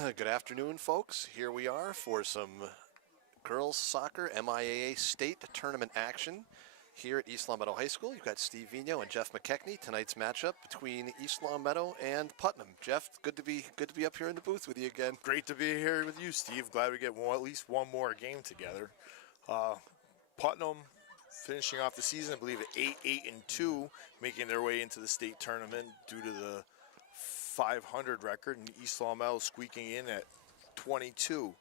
Good afternoon, folks. Here we are for some girls soccer MIAA state tournament action here at East Long Meadow High School. You've got Steve Vigno and Jeff McKechnie. Tonight's matchup between East Long Meadow and Putnam. Jeff, good to be up here in the booth with you again. Great to be here with you, Steve. Glad we get at least one more game together. Putnam finishing off the season, I believe, at 8-8-2, making their way into the state tournament due to the 500 record, and East Long Meadow squeaking in at 22.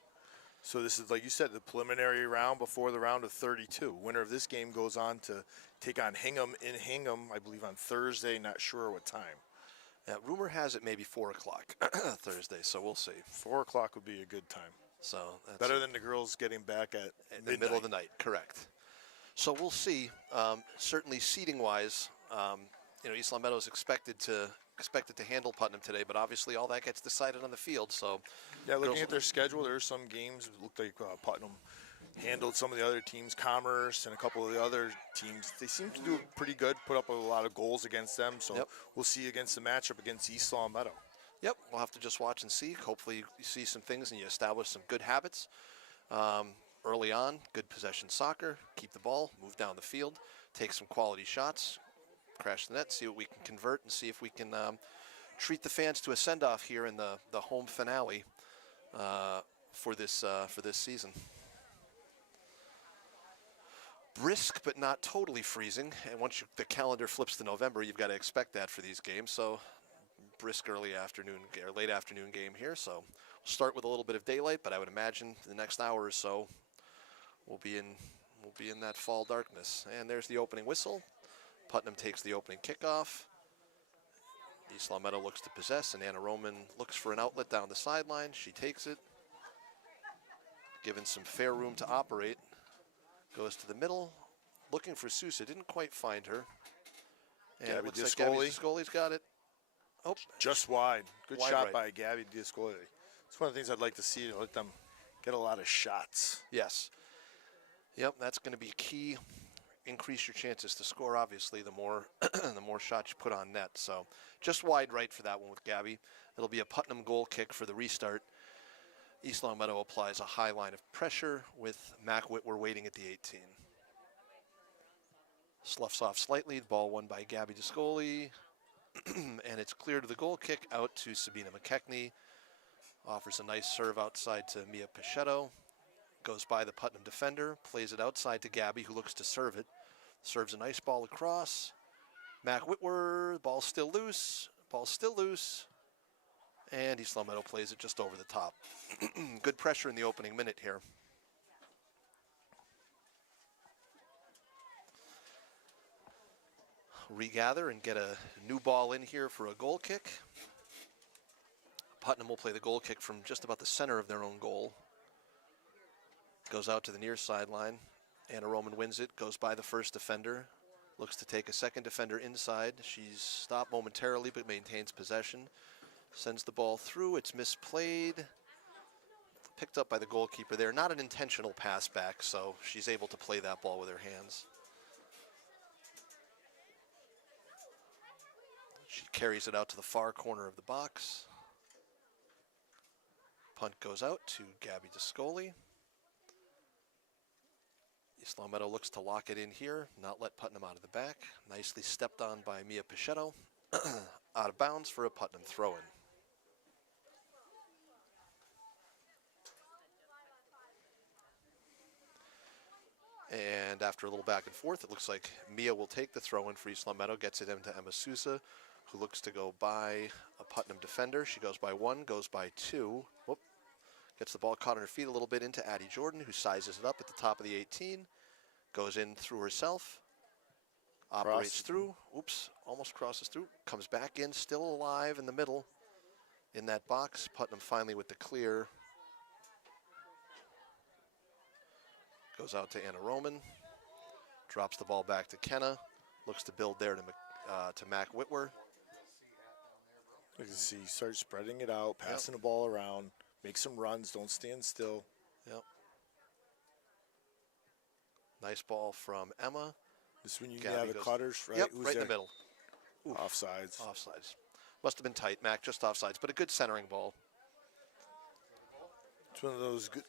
So this is, like you said, the preliminary round before the round of 32. Winner of this game goes on to take on Hingham in Hingham, I believe, on Thursday. Not sure what time. Rumor has it maybe 4 o'clock Thursday, so we'll see. 4 o'clock would be a good time. So that's better than the girls getting back at in the middle of the night. Correct. So we'll see. Certainly, seating-wise, East Long Meadow is expected to handle Putnam today, but obviously all that gets decided on the field. So, yeah, looking at their schedule, there are some games it looked like Putnam handled some of the other teams, Commerce and a couple of the other teams. They seem to do pretty good, put up a lot of goals against them. So We'll see against the matchup against East Long Meadow. Yep, we'll have to just watch and see. Hopefully you see some things and you establish some good habits. Early on, good possession soccer, keep the ball, move down the field, take some quality shots, crash the net, see what we can convert, and see if we can treat the fans to a send-off here in the home finale for this season. Brisk, but not totally freezing. And once the calendar flips to November, you've got to expect that for these games. So brisk early afternoon or late afternoon game here. So we'll start with a little bit of daylight, but I would imagine the next hour or so we'll be in that fall darkness. And there's the opening whistle. Putnam takes the opening kickoff. East Long Meadow looks to possess, and Anna Roman looks for an outlet down the sideline. She takes it, given some fair room to operate. Goes to the middle, looking for Sousa. Didn't quite find her. And it looks like Gabby Discoli's got it. Oh, just wide. Good shot right by Gabby Discoli. It's one of the things I'd like to see, to let them get a lot of shots. Yes. Yep, that's going to be key. Increase your chances to score, obviously, the more the more shots you put on net. So just wide right for that one with Gabby. It'll be a Putnam goal kick for the restart. East Long Meadow applies a high line of pressure with Mac Whitwer waiting at the 18. Sloughs off slightly, the ball won by Gabby Discoli. And it's clear to the goal kick out to Sabina McKechnie. Offers a nice serve outside to Mia Pichetto. Goes by the Putnam defender, plays it outside to Gabby, who looks to serve it. Serves a nice ball across. Mac Whitwer, ball's still loose. And East Long Meadow plays it just over the top. Good pressure in the opening minute here. Regather and get a new ball in here for a goal kick. Putnam will play the goal kick from just about the center of their own goal. Goes out to the near sideline. Anna Roman wins it, goes by the first defender. Looks to take a second defender inside. She's stopped momentarily but maintains possession. Sends the ball through, it's misplayed. Picked up by the goalkeeper there. Not an intentional pass back, so she's able to play that ball with her hands. She carries it out to the far corner of the box. Punt goes out to Gabby Discoli. East Long Meadow looks to lock it in here, not let Putnam out of the back. Nicely stepped on by Mia Pichetto. Out of bounds for a Putnam throw-in. And after a little back and forth, it looks like Mia will take the throw-in for East Long Meadow, gets it into Emma Sousa, who looks to go by a Putnam defender. She goes by one, goes by two. Whoop. Gets the ball caught on her feet a little bit into Addie Jordan, who sizes it up at the top of the 18. Goes in through herself. Operates through. Oops, almost crosses through. Comes back in, still alive in the middle in that box. Putnam finally with the clear. Goes out to Anna Roman. Drops the ball back to Kenna. Looks to build there to Mac Whitwer. You can see, start spreading it out, passing the ball around. Make some runs, don't stand still. Yep. Nice ball from Emma. This is when you have the cutters, right? Yep, Who's right there? in the middle. Oof. Offsides. Offsides. Must have been tight, Mac, just offsides, but a good centering ball. It's one of those good.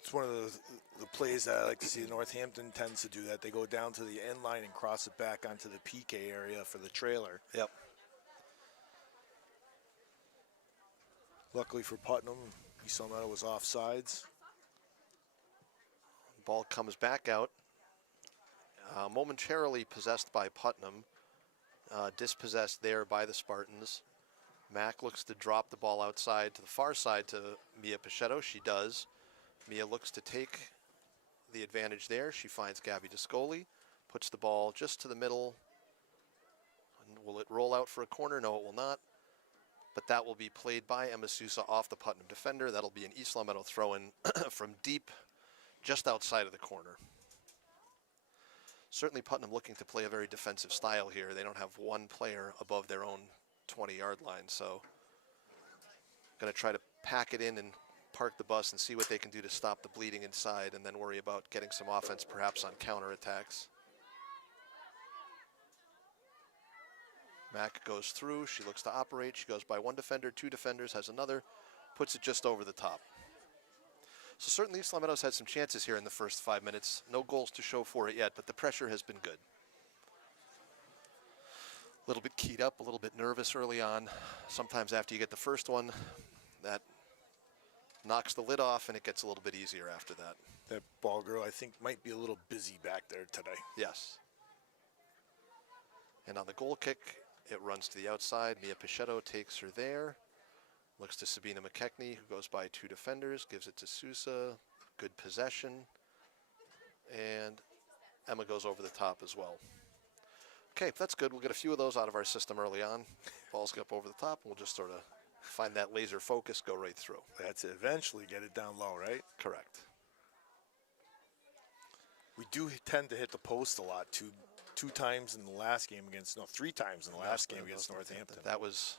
It's one of the plays that I like to see. Northampton tends to do that. They go down to the end line and cross it back onto the PK area for the trailer. Yep. Luckily for Putnam, he saw that it was offsides. Ball comes back out. Momentarily possessed by Putnam. Dispossessed there by the Spartans. Mack looks to drop the ball outside to the far side to Mia Pichetto. She does. Mia looks to take the advantage there. She finds Gabby Discoli, puts the ball just to the middle. And will it roll out for a corner? No, it will not. But that will be played by Emma Sousa off the Putnam defender. That'll be an East Long Meadow throw-in from deep, just outside of the corner. Certainly Putnam looking to play a very defensive style here. They don't have one player above their own 20-yard line, so going to try to pack it in and park the bus and see what they can do to stop the bleeding inside, and then worry about getting some offense perhaps on counterattacks. Mack goes through. She looks to operate. She goes by one defender, two defenders, has another, puts it just over the top. So certainly East Long Meadow's had some chances here in the first 5 minutes. No goals to show for it yet, but the pressure has been good. A little bit keyed up, a little bit nervous early on. Sometimes after you get the first one, that knocks the lid off and it gets a little bit easier after that. That ball girl, I think, might be a little busy back there today. Yes. And on the goal kick, it runs to the outside. Mia Pichetto takes her there. Looks to Sabina McKechnie, who goes by two defenders, gives it to Sousa. Good possession. And Emma goes over the top as well. Okay, that's good. We'll get a few of those out of our system early on. Balls get up over the top, and we'll just sort of find that laser focus, go right through. That's it. Eventually get it down low, right? Correct. We do tend to hit the post a lot, two times in the last game against, no, 3 times in the last game against Northampton. That was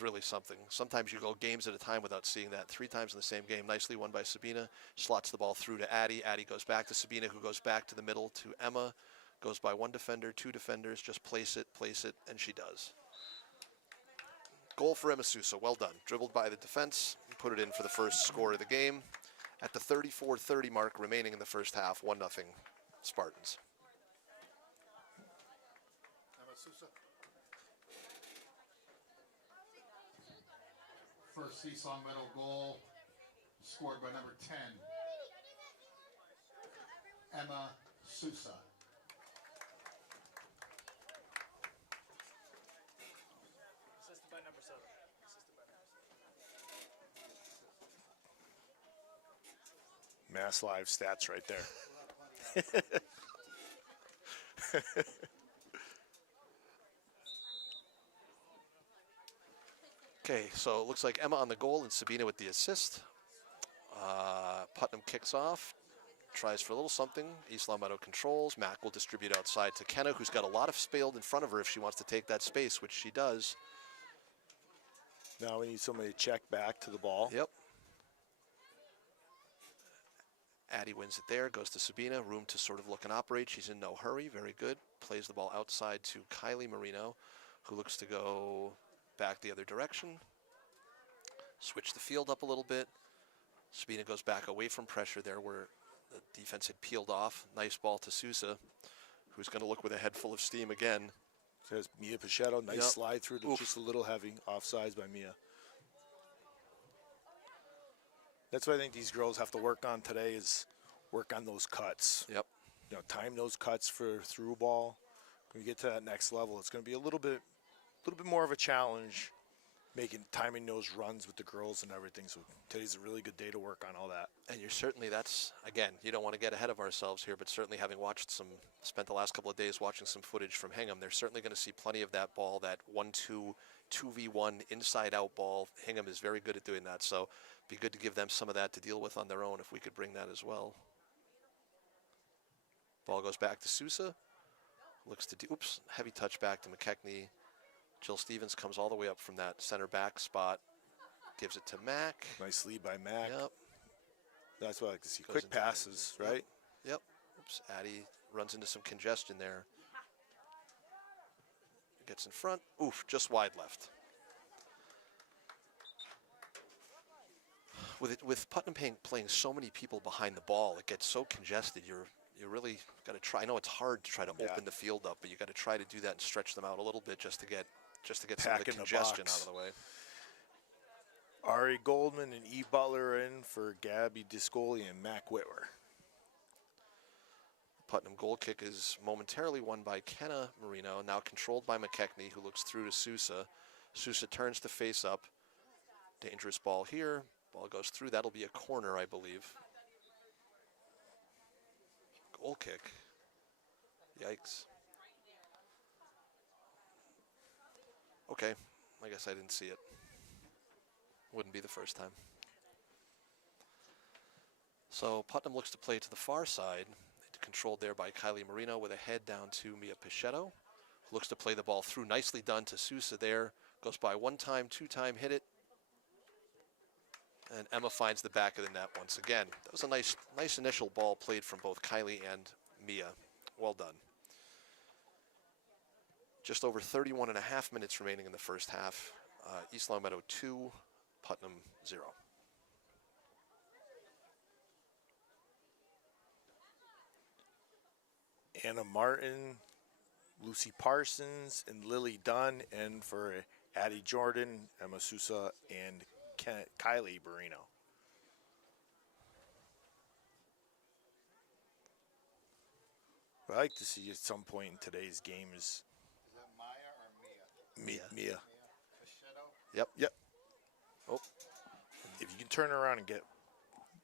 really something. Sometimes you go games at a time without seeing that. 3 times in the same game. Nicely won by Sabina. Slots the ball through to Addie. Addie goes back to Sabina, who goes back to the middle to Emma. Goes by one defender, two defenders. Just place it, and she does. Goal for Emma Sousa. Well done. Dribbled by the defense. Put it in for the first score of the game. At the 34-30 mark remaining in the first half, 1-0 Spartans. Emma Sousa. First East Long Meadow goal scored by number 10, Emma Sousa. Assisted by number 7. Mass Live stats right there. Okay, so it looks like Emma on the goal and Sabina with the assist. Putnam kicks off, tries for a little something. East Long Meadow controls. Mack will distribute outside to Kenna, who's got a lot of spaled in front of her if she wants to take that space, which she does. Now we need somebody to check back to the ball. Yep. Addie wins it there, goes to Sabina. Room to sort of look and operate. She's in no hurry. Very good. Plays the ball outside to Kylie Marino, who looks to go back the other direction. Switch the field up a little bit. Sabina goes back away from pressure there where the defense had peeled off. Nice ball to Sousa, who's going to look with a head full of steam again. Says Mia Pichetto. Nice Yep. slide through, Oof. just a little heavy. Offsides by Mia. That's what I think these girls have to work on today is work on those cuts. Yep. You know, time those cuts for through ball. When we get to that next level, it's going to be a little bit more of a challenge timing those runs with the girls and everything. So today's a really good day to work on all that. And you're certainly, that's, again, you don't want to get ahead of ourselves here, but certainly having spent the last couple of days watching some footage from Hingham, they're certainly going to see plenty of that ball, that 1-2, 2v1 inside-out ball. Hingham is very good at doing that, so be good to give them some of that to deal with on their own if we could bring that as well. Ball goes back to Sousa. Looks to heavy touch back to McKechnie. Jill Stevens comes all the way up from that center back spot. Gives it to Mack. Nice lead by Mack. Yep. That's what I like to see. Goes Quick into passes, Yep. right? Yep. Addie runs into some congestion there. Gets in front. Just wide left. with Putnam playing so many people behind the ball, it gets so congested. You really got to try. I know it's hard to try to open the field up, but you got to try to do that and stretch them out a little bit just to get some of the Pack in the congestion box. out of the way. Ari Goldman and E. Butler are in for Gabby Discoli and Mac Whitwer. Putnam goal kick is momentarily won by Kenna Marino, now controlled by McKechnie, who looks through to Sousa. Sousa turns to face up. Dangerous ball here. Ball goes through. That'll be a corner, I believe. Goal kick. Yikes. Okay, I guess I didn't see it. Wouldn't be the first time. So Putnam looks to play to the far side, controlled there by Kylie Marino with a head down to Mia Pichetto. Looks to play the ball through. Nicely done to Sousa there. Goes by one time, two-time, hit it. And Emma finds the back of the net once again. That was a nice initial ball played from both Kylie and Mia. Well done. Just over 31 and a half minutes remaining in the first half. East Longmeadow 2, Putnam 0. Anna Martin, Lucy Parsons, and Lily Dunn, and for Addie Jordan, Emma Sousa, and Kylie Barino. What I'd like to see at some point in today's game is Is that Maya or Mia? Mia. Pichetto? Yep. Oh, If you can turn around and get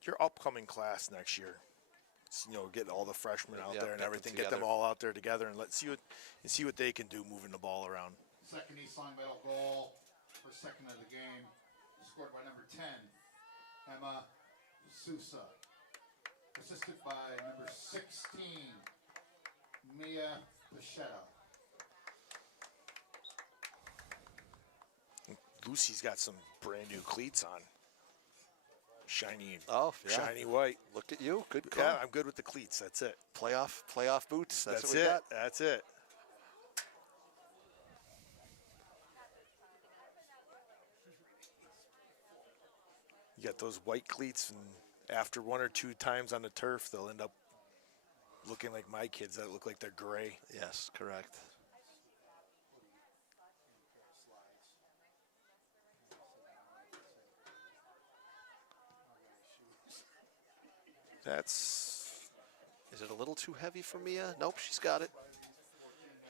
your upcoming class next year, get all the freshmen out Yeah, there and get them everything, get them together. all out there together, and let's see what they can do moving the ball around. Second East Longmeadow goal for second of the game, scored by number 10, Emma Sousa. Assisted by number 16, Mia Pichetto. Lucy's got some brand new cleats on. Shiny, oh yeah. shiny white. Look at you. Good call. Yeah, I'm good with the cleats. That's it. Playoff boots. That's what we it. got. That's it. You got those white cleats, and after one or two times on the turf, they'll end up looking like my kids that look like they're gray. Yes, correct. Is it a little too heavy for Mia? Nope, she's got it.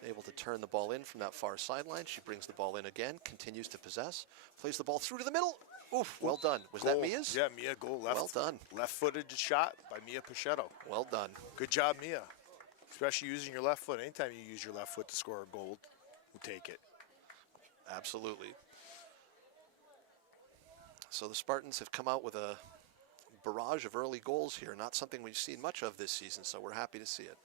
Able to turn the ball in from that far sideline. She brings the ball in again, continues to possess, plays the ball through to the middle. Oof, well done. Was Goal. that Mia's? Yeah, Mia goal. Well done. Left-footed shot by Mia Pichetto. Well done. Good job, Mia. Especially using your left foot. Anytime you use your left foot to score a goal, we'll take it. Absolutely. So the Spartans have come out with a barrage of early goals here. Not something we've seen much of this season, so we're happy to see it.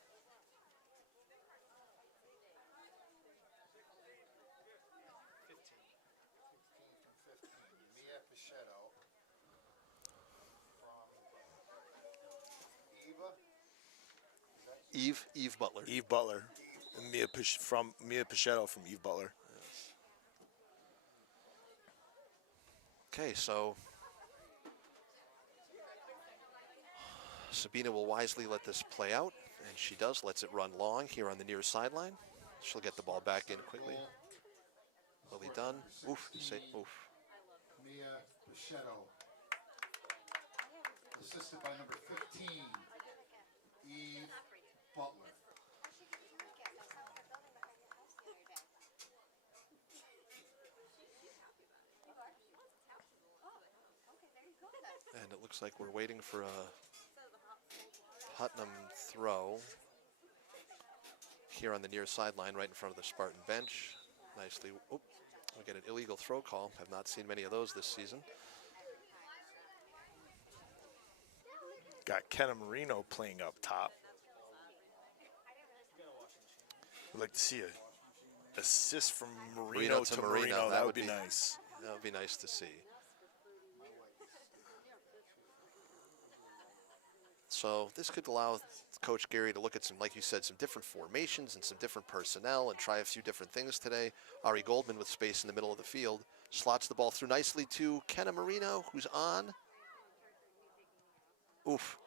Mia Pichetto from Eva. Eve Butler. Eve Butler. And Mia Pichetto from Eve Butler. Okay, so Sabina will wisely let this play out, and she does, lets it run long here on the near sideline. She'll get the ball back in quickly. Lily Dunn. Oof, say, oof. Mia Pichetto. Assisted by number 15, Eve Butler. And it looks like we're waiting for a Putnam throw here on the near sideline right in front of the Spartan bench. Nicely, we get an illegal throw call. Have not seen many of those this season. Got Kenna Marino playing up top. I'd like to see a assist from Marino to Marino. That would be nice. That would be nice to see. So this could allow Coach Gary to look at some, like you said, some different formations and some different personnel and try a few different things today. Ari Goldman with space in the middle of the field slots the ball through nicely to Kenna Marino, who's on. Oof.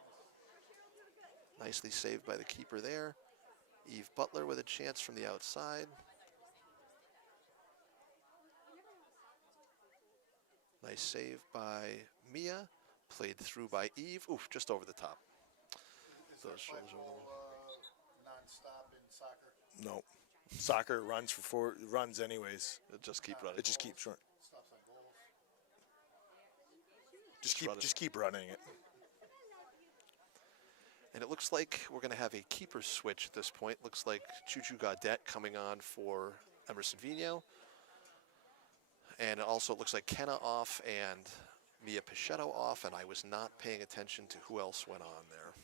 Nicely saved by the keeper there. Eve Butler with a chance from the outside. Nice save by Mia. Played through by Eve. Oof, just over the top. Is Those that shoulders five over the ball non-stop in soccer? No. Soccer runs for runs anyways. Just keep running. It just keeps running. Stops on goals. Just keep running it. And it looks like we're going to have a keeper switch at this point. Looks like Chuchu Gaudette coming on for Emerson Vino. And it also looks like Kenna off and Mia Pichetto off, and I was not paying attention to who else went on there.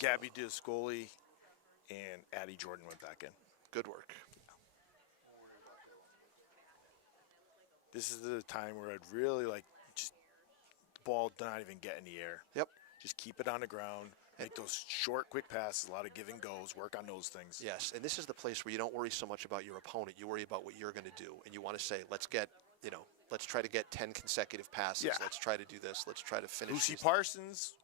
Gabby Discoli and Addie Jordan went back in. Good work. This is the time where I'd really like just the ball not even get in the air. Yep. Just keep it on the ground. Make those short, quick passes, a lot of give and goes, work on those things. Yes, and this is the place where you don't worry so much about your opponent. You worry about what you're going to do, and you want to say, let's try to get 10 consecutive passes. Yeah. Let's try to do this. Let's try to finish. Lucy these. Parsons.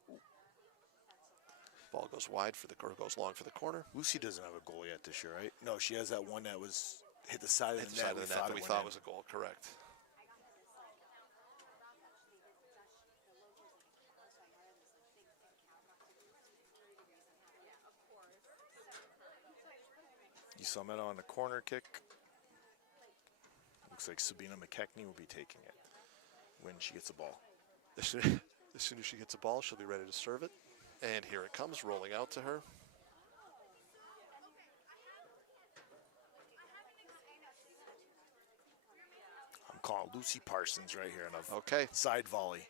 Ball goes wide or goes long for the corner. Lucy doesn't have a goal yet this year, right? No, she has that one that was hit the side of Hit the the net. side of the net that we thought was a goal. Correct. You saw that on the corner kick. Looks like Sabina McKechnie will be taking it when she gets the ball. As soon as she gets the ball, she'll be ready to serve it. And here it comes, rolling out to her. I'm calling Lucy Parsons right here on a Okay. side volley.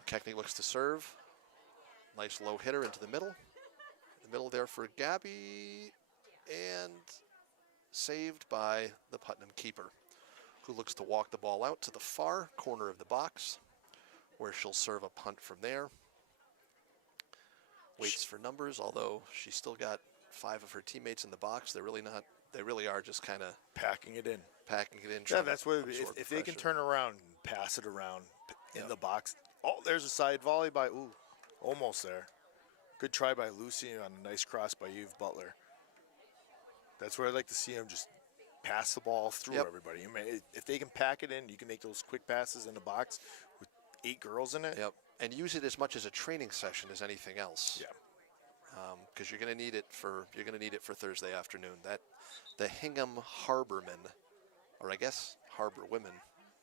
McKechnie looks to serve. Nice low hitter into the middle. The middle there for Gabby. And saved by the Putnam keeper, who looks to walk the ball out to the far corner of the box, where she'll serve a punt from there. Waits for numbers, although she's still got 5 of her teammates in the box. They really are just kind of Packing it in. packing it in. Yeah, trying to that's what absorb if the they can pressure. turn around and pass it around in Yeah. the box. Oh, there's a side volley by almost there. Good try by Lucy on a nice cross by Eve Butler. That's where I'd like to see them just pass the ball through Yep. everybody. I mean, if they can pack it in, you can make those quick passes in the box with 8 girls in it. Yep, and use it as much as a training session as anything else. Yeah. Because you're going to need it for Thursday afternoon. That the Hingham Harbormen, or I guess Harbor Women,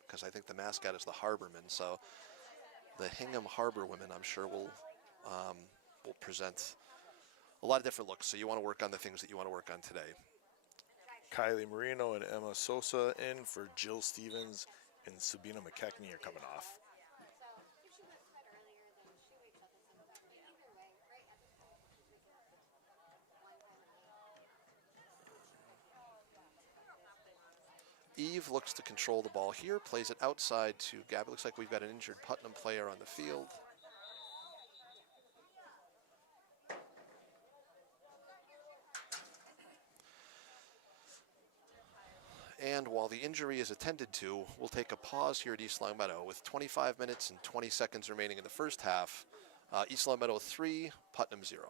because I think the mascot is the Harbormen. So the Hingham Harbor Women, I'm sure will present a lot of different looks. So you want to work on the things that you want to work on today. Kylie Marino and Emma Sosa in for Jill Stevens and Sabina McKechnie are coming off. Eve looks to control the ball here, plays it outside to Gabby. Looks like we've got an injured Putnam player on the field. And while the injury is attended to, we'll take a pause here at East Longmeadow with 25 minutes and 20 seconds remaining in the first half. East Longmeadow 3, Putnam 0.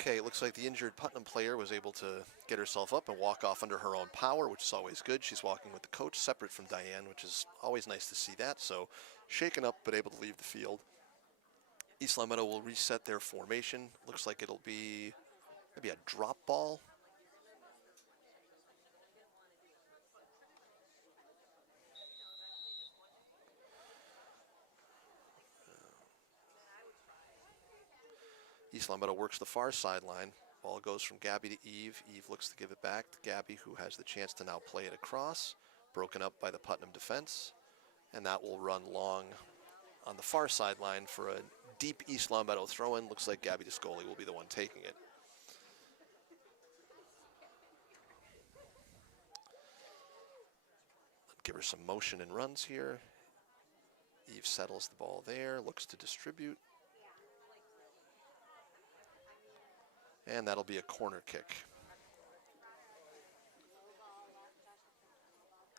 Okay, it looks like the injured Putnam player was able to get herself up and walk off under her own power, which is always good. She's walking with the coach, separate from Diane, which is always nice to see that. So shaken up, but able to leave the field. East Long Meadow will reset their formation. Looks like it'll be maybe a drop ball. East Long Meadow works the far sideline. Ball goes from Gabby to Eve. Eve looks to give it back to Gabby, who has the chance to now play it across. Broken up by the Putnam defense. And that will run long on the far sideline for a deep East Long Meadow throw-in. Looks like Gabby Discoli will be the one taking it. Give her some motion and runs here. Eve settles the ball there, looks to distribute. And that'll be a corner kick.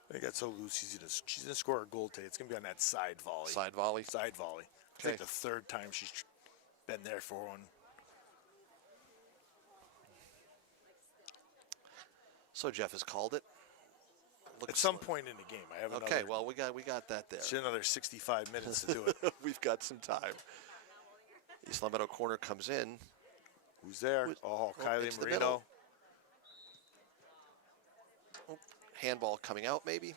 I think that's so loose. She's going to score a goal today. It's going to be on that side volley. Side volley? Side volley. I think the third time she's been there for one. So Jeff has called it. At some point in the game, I have okay, well, we got that there. It's another 65 minutes to do it. We've got some time. East Long Meadow corner comes in. Who's there? Kylie Marino. Handball coming out, maybe.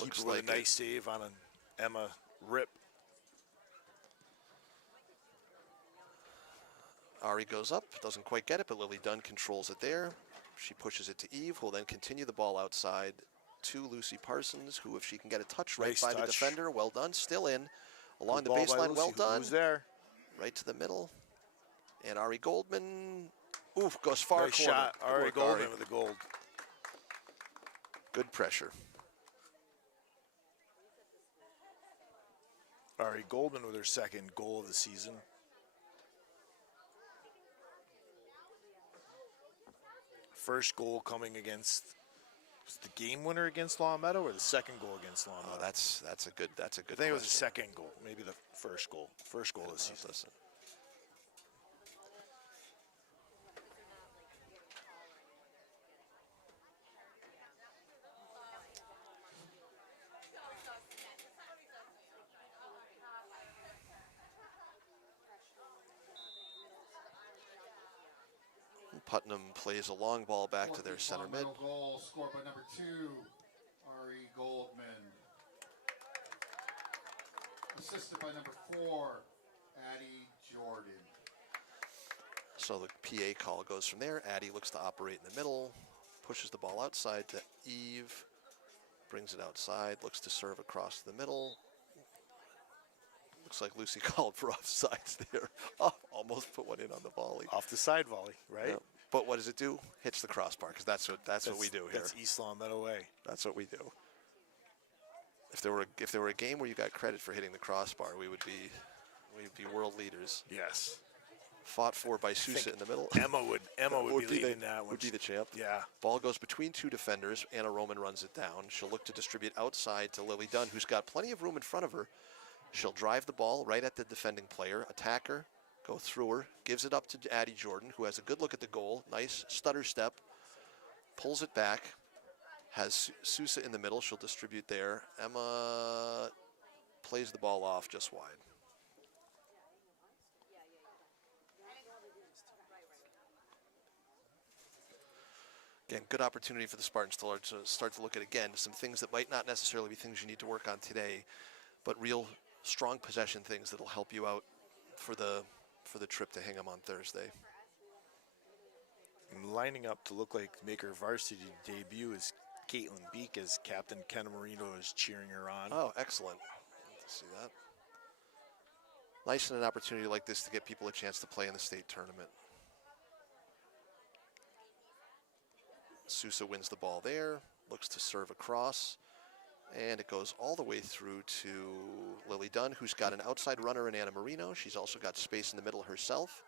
Looks like a nice save on an Emma rip. Ari goes up, doesn't quite get it, but Lily Dunn controls it there. She pushes it to Eve, who will then continue the ball outside to Lucy Parsons, who, if she can get a touch right by the defender, well done, still in. Along the baseline, well done. Who's there? Right to the middle. And Ari Goldman, oof, goes far corner. Nice shot, Ari Goldman with the gold. Good pressure. Ari Goldman with her second goal of the season. First goal coming against, was the game winner against Long Meadow or the second goal against Long Meadow? Oh, that's a good I think it was the second goal, maybe the first goal. First goal of the season. Listen. Putnam plays a long ball back to their center mid. Goal scored by number 2, Ari Goldman. Assisted by number 4, Addie Jordan. So the PA call goes from there. Addie looks to operate in the middle, pushes the ball outside to Eve, brings it outside, looks to serve across the middle. Looks like Lucy called for offsides there. Oh, almost put one in on the volley. Off the side volley, right? Yeah. But what does it do? Hits the crossbar, because that's what we do here. That's East Long Meadow way. That's what we do. If there were a game where you got credit for hitting the crossbar, we'd be world leaders. Yes. Fought for by Sousa in the middle. Emma would be leading that one. Would be the champ. Yeah. Ball goes between two defenders. Anna Roman runs it down. She'll look to distribute outside to Lily Dunn, who's got plenty of room in front of her. She'll drive the ball right at the defending player, attack her, go through her, gives it up to Addie Jordan, who has a good look at the goal. Nice stutter step, pulls it back, has Sousa in the middle. She'll distribute there. Emma plays the ball off just wide. Again, good opportunity for the Spartans to start to look at, again, some things that might not necessarily be things you need to work on today, but real strong possession things that'll help you out for the trip to Hingham on Thursday. And lining up to look like make her varsity debut is Caitlin Beek, as Captain Ken Marino is cheering her on. Oh, excellent. Good to see that. Nice in an opportunity like this to get people a chance to play in the state tournament. Sousa wins the ball there, looks to serve across, and it goes all the way through to Lily Dunn, who's got an outside runner in Anna Marino. She's also got space in the middle herself.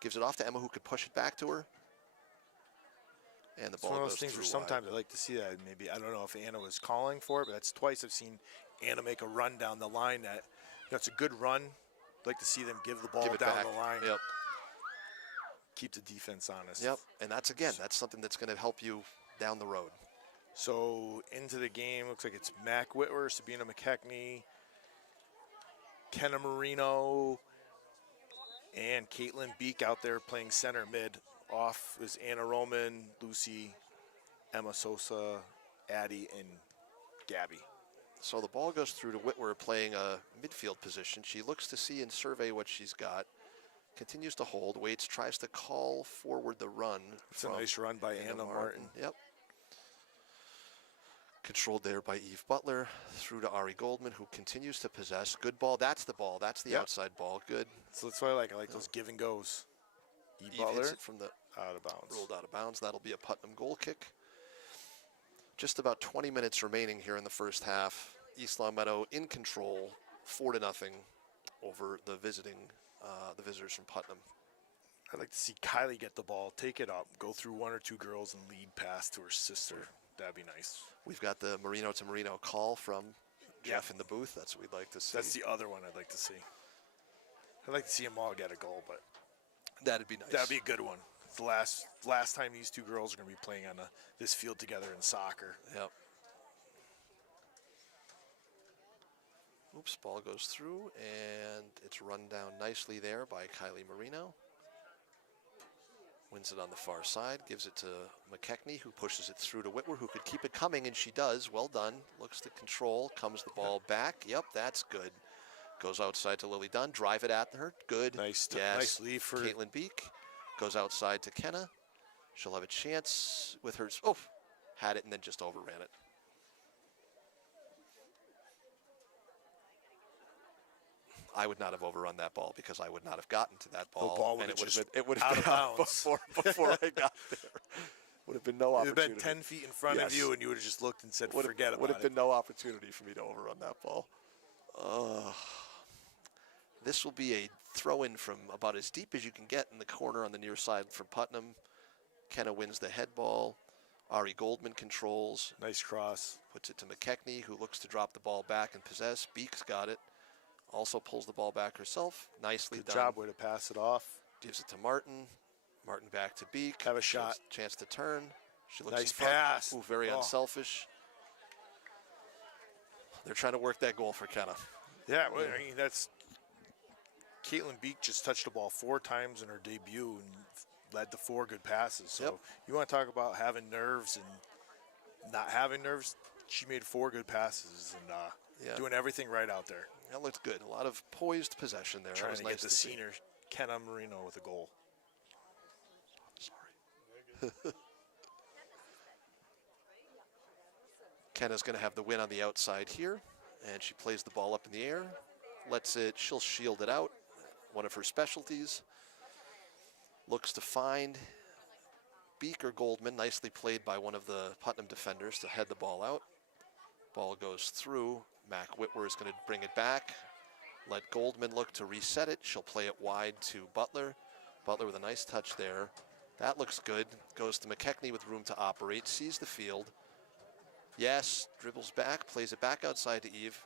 Gives it off to Emma, who could push it back to her. And the ball goes through. It's one of those things where sometimes I like to see that. Maybe, I don't know if Anna was calling for it, but that's twice I've seen Anna make a run down the line it's a good run. I'd like to see them give the ball down the line. Yep. keep the defense honest. Yep, and that's something that's going to help you down the road. So into the game, looks like it's Mac Whitwer, Sabina McKechnie, Kenna Marino, and Caitlin Beek out there playing center mid. Off is Anna Roman, Lucy, Emma Sosa, Addie, and Gabby. So the ball goes through to Whitwer playing a midfield position. She looks to see and survey what she's got. Continues to hold, waits, tries to call forward the run. It's a nice run by Anna Martin. Yep. Controlled there by Eve Butler. Through to Ari Goldman, who continues to possess. Good ball. That's the ball. That's the outside ball. Good. So that's why I like those give and goes. Eve Butler hits it from the out of bounds. Ruled out of bounds. That'll be a Putnam goal kick. Just about 20 minutes remaining here in the first half. East Longmeadow in control, 4-0 over the visitors from Putnam. I'd like to see Kylie get the ball, take it up, go through one or two girls, and lead pass to her sister. That'd be nice. We've got the Marino to Marino call from Jeff in the booth. That's what we'd like to see. That's the other one I'd like to see. I'd like to see them all get a goal, but that'd be nice. That'd be a good one. It's the last time these two girls are going to be playing on this field together in soccer. Yep. Oops, ball goes through, and it's run down nicely there by Kylie Marino. Wins it on the far side, gives it to McKechnie, who pushes it through to Whitwer, who could keep it coming, and she does. Well done. Looks to control, comes the ball back. Yep, that's good. Goes outside to Lily Dunn, drive it at her. Good. Nice lead for Caitlin Beek. Goes outside to Kenna. She'll have a chance with her. Oh, had it and then just overran it. I would not have overrun that ball because I would not have gotten to that ball. The ball would and have just it would have out been of out bounds before I got there. Would have been no It would opportunity. have been 10 feet in front of you, and you would have just looked and said, forget about it. Would have been no opportunity for me to overrun that ball. This will be a throw-in from about as deep as you can get in the corner on the near side from Putnam. Kenna wins the head ball. Ari Goldman controls. Nice cross. Puts it to McKechnie, who looks to drop the ball back and possess. Beek's got it. Also pulls the ball back herself. Nicely Good done. job, way to pass it off. Gives it to Martin. Martin back to Beek. Have a shot. Chance to turn. She looks Nice in front. pass. Ooh, very unselfish. They're trying to work that goal for Kenna. Yeah, well, I mean, that's Caitlin Beek just touched the ball 4 times in her debut and led to 4 good passes. So you want to talk about having nerves and not having nerves? She made 4 good passes and doing everything right out there. That looked good. A lot of poised possession there. Trying that was to nice get the senior Kenna Marino with a goal. Sorry. Kenna's going to have the win on the outside here, and she plays the ball up in the air. She'll shield it out, one of her specialties. Looks to find Beek or Goldman, nicely played by one of the Putnam defenders to head the ball out. Ball goes through. Mac Whitwer is going to bring it back. Let Goldman look to reset it. She'll play it wide to Butler. Butler with a nice touch there. That looks good. Goes to McKechnie with room to operate. Sees the field. Yes, dribbles back, plays it back outside to Eve.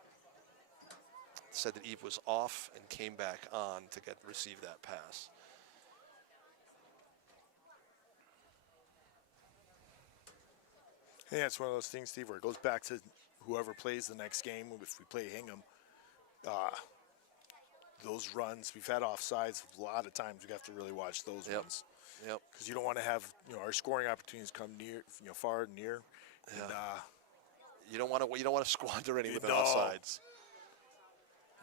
Said that Eve was off and came back on to receive that pass. Yeah, it's one of those things, Steve, where it goes back to whoever plays the next game. If we play Hingham, those runs, we've had offsides a lot of times. We have to really watch those ones. Yep. Because you don't want to have our scoring opportunities come near, far and near. Yeah. And, you don't want to squander any with the offsides.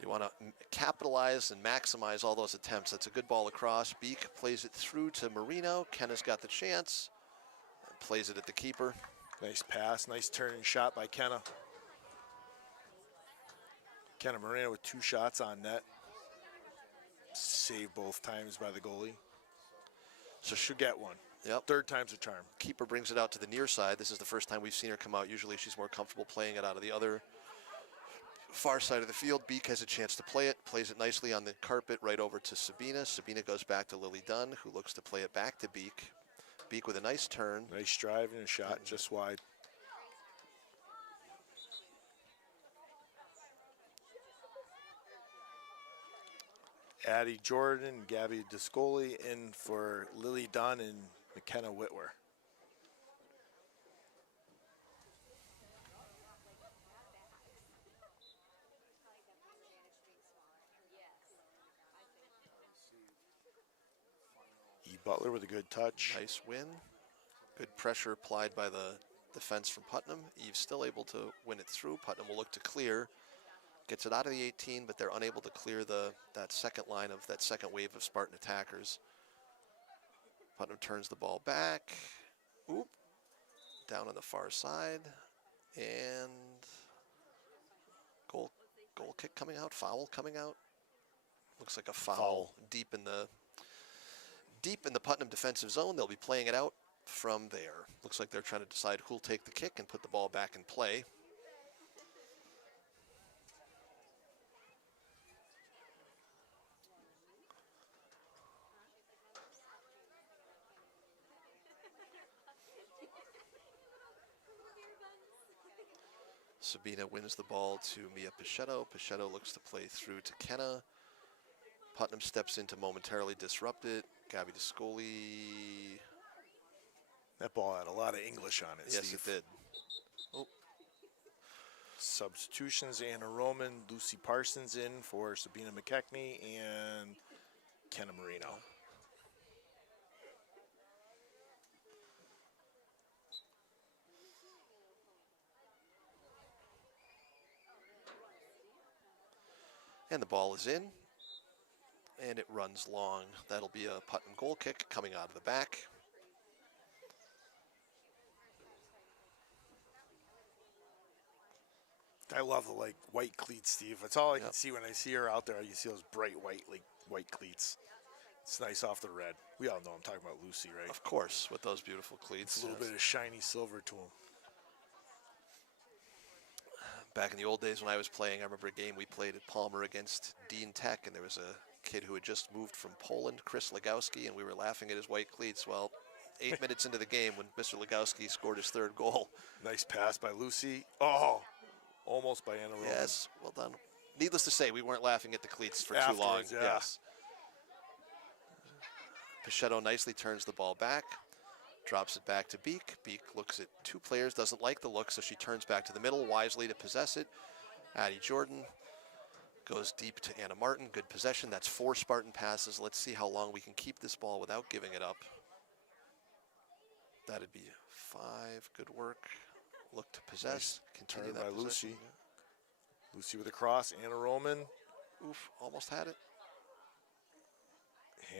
You want to capitalize and maximize all those attempts. That's a good ball across. Beek plays it through to Marino. Kenna's got the chance. And plays it at the keeper. Nice pass. Nice turning shot by Kenna. Kenna Marino with 2 shots on net. Saved both times by the goalie. So she'll get one. Yep. 3rd time's a charm. Keeper brings it out to the near side. This is the first time we've seen her come out. Usually she's more comfortable playing it out of the other far side of the field. Beek has a chance to play it. Plays it nicely on the carpet right over to Sabina. Sabina goes back to Lily Dunn, who looks to play it back to Beek. Beek with a nice turn. Nice drive and a shot just wide. Addie Jordan, Gabby Discoli in for Lily Dunn and McKenna Whitwer. E. Butler with a good touch. Nice win. Good pressure applied by the defense from Putnam. Eve's still able to win it through. Putnam will look to clear. Gets it out of the 18, but they're unable to clear that second line of that second wave of Spartan attackers. Putnam turns the ball back. Oop. Down on the far side. And goal kick coming out. Foul coming out. Looks like a foul. Deep in the Putnam defensive zone. They'll be playing it out from there. Looks like they're trying to decide who'll take the kick and put the ball back in play. Sabina wins the ball to Mia Pichetto. Pichetto looks to play through to Kenna. Putnam steps in to momentarily disrupt it. Gabby Discoli. That ball had a lot of English on it, Yes, Steve. it did. Oh. Substitutions, Anna Roman, Lucy Parsons in for Sabina McKechnie and Kenna Marino. And the ball is in. And it runs long. That'll be a Putnam goal kick coming out of the back. I love the white cleats, Steve. That's all I can see when I see her out there. You see those bright white cleats. It's nice off the red. We all know I'm talking about Lucy, right? Of course, with those beautiful cleats. It's a little bit of shiny silver to them. Back in the old days when I was playing, I remember a game we played at Palmer against Dean Tech, and there was a kid who had just moved from Poland, Chris Legowski, and we were laughing at his white cleats. Well, 8 minutes into the game when Mr. Legowski scored his third goal. Nice pass by Lucy. Oh, almost by Anna Roman. Yes, well done. Needless to say, we weren't laughing at the cleats for too long. Afterwards, yeah. Yes. Pichetto nicely turns the ball back, drops it back to Beek. Beek looks at two players, doesn't like the look, so she turns back to the middle, wisely to possess it. Addie Jordan goes deep to Anna Martin. Good possession. That's 4 Spartan passes. Let's see how long we can keep this ball without giving it up. That'd be 5. Good work. Look to possess. Nice Continue turn that by possession. Lucy. Lucy with a cross. Anna Roman. Oof, almost had it.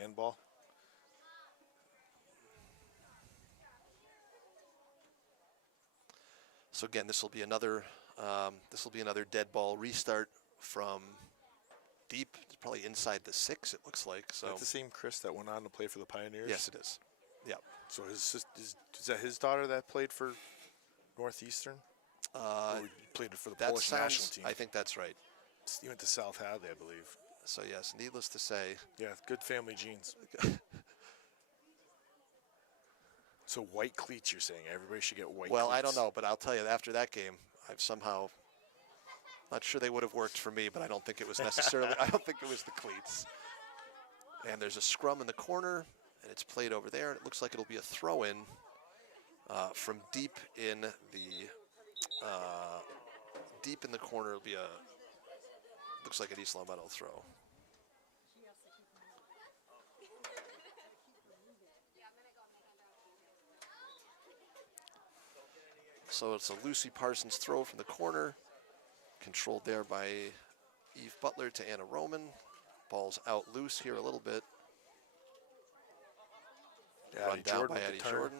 Handball. So again, this will be another dead ball restart from deep. It's probably inside the 6. It looks like. So That's the same Chris that went on to play for the Pioneers. yes, it is. Yeah. So is that his daughter that played for Northeastern? Or he played for the That Polish national sounds. team. I think that's right. He went to South Hadley, I believe. So yes, needless to say, Yeah, good family genes. So white cleats, you're saying everybody should get white. well, cleats. I don't know, but I'll tell you, after that game, I've somehow not sure they would have worked for me, but I don't think it was necessarily. I don't think it was the cleats. And there's a scrum in the corner, and it's played over there, and it looks like it'll be a throw-in from deep in the corner. It'll be looks like an East Long Meadow throw. So it's a Lucy Parsons throw from the corner, controlled there by Eve Butler to Anna Roman. Ball's out loose here a little bit. Run down by Addie Jordan.